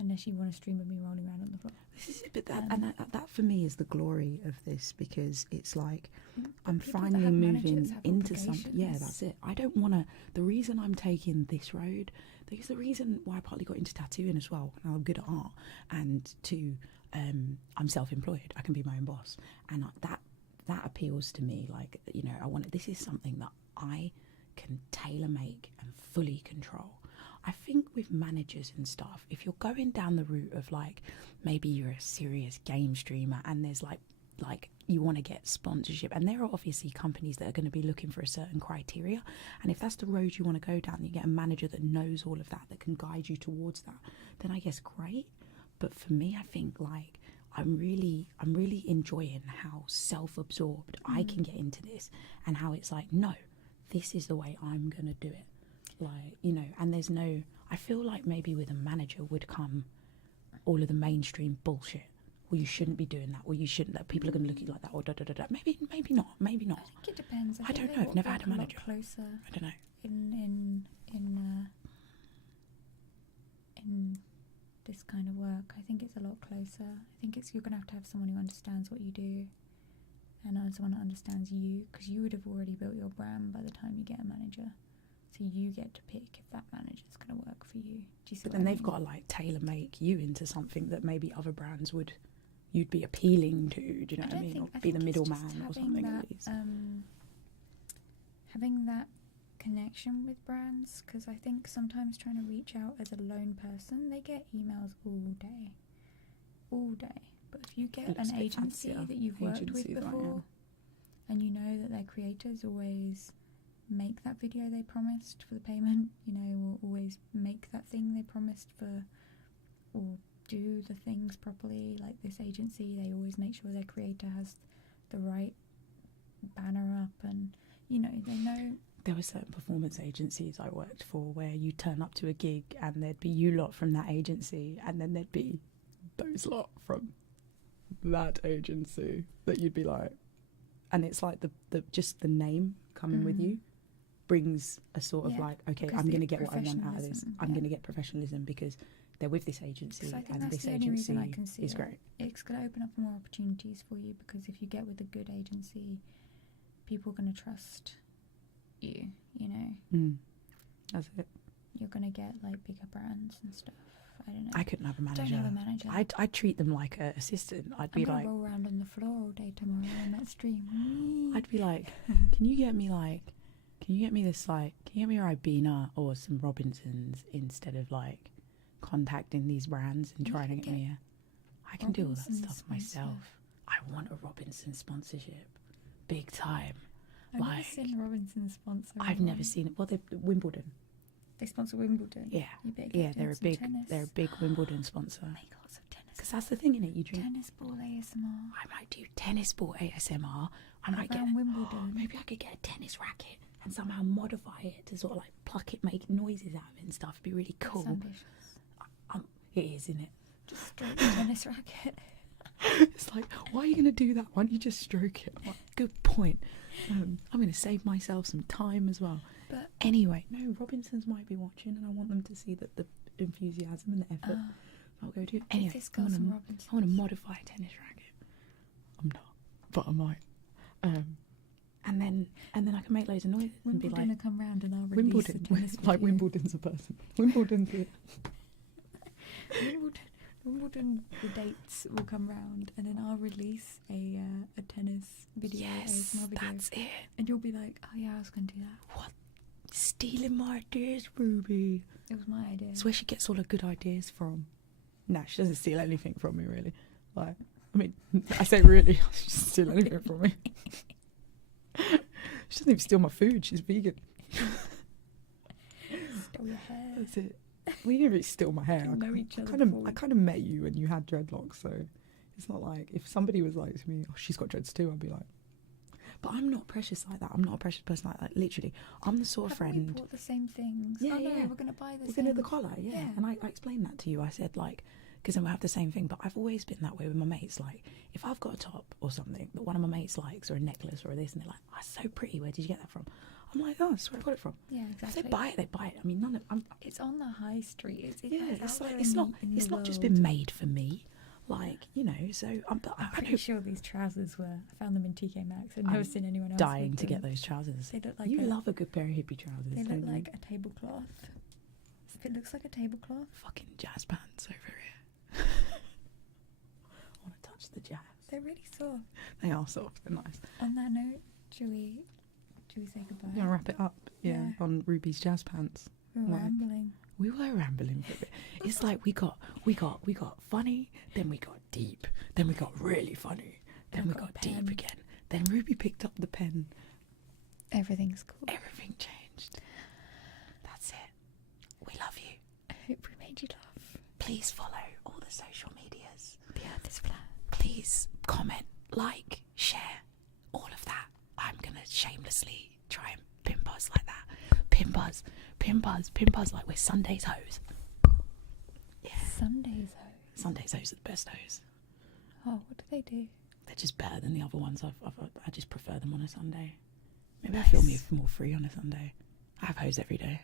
unless you want to stream of me rolling around on the floor. This is it, but that for me is the glory of this, because it's like I'm finally moving into something. Yeah, that's it. I don't want to. The reason I'm taking this road, because the reason why I partly got into tattooing as well, and I'm good at art, and I'm self-employed. I can be my own boss, and that appeals to me. Like, I want. This is something that I can tailor make and fully control. I think with managers and stuff, if you're going down the route of like maybe you're a serious game streamer and there's like you want to get sponsorship, and there are obviously companies that are going to be looking for a certain criteria, and if that's the road you want to go down, you get a manager that knows all of that, that can guide you towards that, then I guess great. But for me, I think like I'm really enjoying how self-absorbed I can get into this, and how it's like, no, this is the way I'm gonna do it, like, you know. And there's no, I feel like maybe with a manager would come all of the mainstream bullshit. Well, you shouldn't be doing that. Well, you shouldn't. That people are going to look at you like that. Or da da da da. Maybe not. Maybe not. I think it depends. I don't know. I've never had a manager. Closer. I don't know. In this kind of work, I think it's a lot closer. I think you're going to have someone who understands what you do, and someone that understands you, because you would have already built your brand by the time you get a manager. So you get to pick if that manager's going to work for you. Do you see? But then they've got to like tailor make you into something that maybe other brands you'd be appealing to. Do you know what I mean? Or be the middleman or something. Having that connection with brands, because I think sometimes trying to reach out as a lone person, they get emails all day. But if you get an agency that you've worked with before, and you know that their creators always make that video they promised for the payment, you know, or always make that thing they promised for, or do the things properly, like this agency, they always make sure their creator has the right banner up, and you know, they know. There were certain performance agencies I worked for where you turn up to a gig and there'd be you lot from that agency, and then there'd be those lot from that agency that you'd be like, and it's like the just the name coming with you brings a sort of like, okay, I'm going to get what I want out of this. I'm going to get professionalism because they're with this agency, and this agency is great. It's going to open up more opportunities for you, because if you get with a good agency, people are going to trust you, you know. That's it. You're going to get like bigger brands and stuff. I don't know. I couldn't have a manager. Don't have a manager. I'd treat them like an assistant. I'd be like, roll around on the floor all day tomorrow on that stream. I'd be like, can you get me this, like, can you get me a Ribena or some Robinsons instead of like contacting these brands and trying to get me I can do all that stuff myself. I want a Robinson sponsorship, big time. I've never seen a Robinson sponsor. I've never seen it. Well, they're Wimbledon. They sponsor Wimbledon. Yeah, they're a big Wimbledon sponsor. Make lots of tennis. Because that's the thing, innit? You drink tennis ball ASMR. I might do tennis ball ASMR. I might get Wimbledon. Maybe I could get a tennis racket and somehow modify it to sort of like pluck it, make noises out of it and stuff. It'd be really cool. That's ambitious. It is, isn't it? Just stroke the tennis racket. It's like, why are you going to do that? Why don't you just stroke it? Like, good point. I'm going to save myself some time as well. But anyway, no, Robinsons might be watching, and I want them to see that the enthusiasm and the effort I'll go do. Anyway, I want to modify a tennis racket. I'm not, but I might. And then I can make loads of noises and be like, Wimbledon come round and I'll release a tennis video. Like Wimbledon's a person. Wimbledon's it. Wimbledon, the dates will come round, and then I'll release a tennis video. Yes, that's it. And you'll be like, oh yeah, I was going to do that. What? Stealing my ideas, Ruby. It was my idea. It's where she gets all her good ideas from. No, she doesn't steal anything from me, really. Like, I mean, I say really, she doesn't steal anything from me. She doesn't even steal my food. She's vegan. Steal your hair. That's it. Well, you didn't really steal my hair. I kind of met you when you had dreadlocks, so it's not like if somebody was like to me, oh, she's got dreads too, I'd be like, but I'm not precious like that. I'm not a precious person like that. Literally, I'm the sort of friend. We bought the same things. Yeah, no, yeah. We're gonna buy the We're same. gonna the collar, yeah. And I explained that to you. I said like, because then we have the same thing. But I've always been that way with my mates. Like, if I've got a top or something that one of my mates likes, or a necklace or this, and they're like, oh, it's so pretty. Where did you get that from? I'm like, oh, that's where I got it from. Yeah, exactly. If they buy it, they buy it. I mean, none of it's on the high street. It's not just been made for me. Like, you know, so I'm pretty sure these trousers were. I found them in TK Maxx. I've never seen anyone else. Dying to get those trousers. They look like you love a good pair of hippie trousers. They look like a tablecloth. It looks like a tablecloth. Fucking jazz pants over here. I want to touch the jazz. They're really soft. They are soft. They're nice. On that note, should we say goodbye? We're gonna wrap it up. Yeah. On Ruby's jazz pants. We're rambling. We were rambling for a bit. It's like we got funny, then we got deep, then we got really funny, then we got deep again. Then Ruby picked up the pen. Everything's cool. Everything changed. That's it. We love you. I hope we made you laugh. Please follow all the social medias. The earth is flat. Please comment, like, share, all of that. I'm going to shamelessly try and pin buzz like that. Pin buzz like we're Sunday's hoes. Yeah. Sunday's hoes. Sunday's hoes are the best hoes. Oh, what do they do? They're just better than the other ones. I just prefer them on a Sunday. Maybe Nice. I feel more free on a Sunday. I have hoes every day.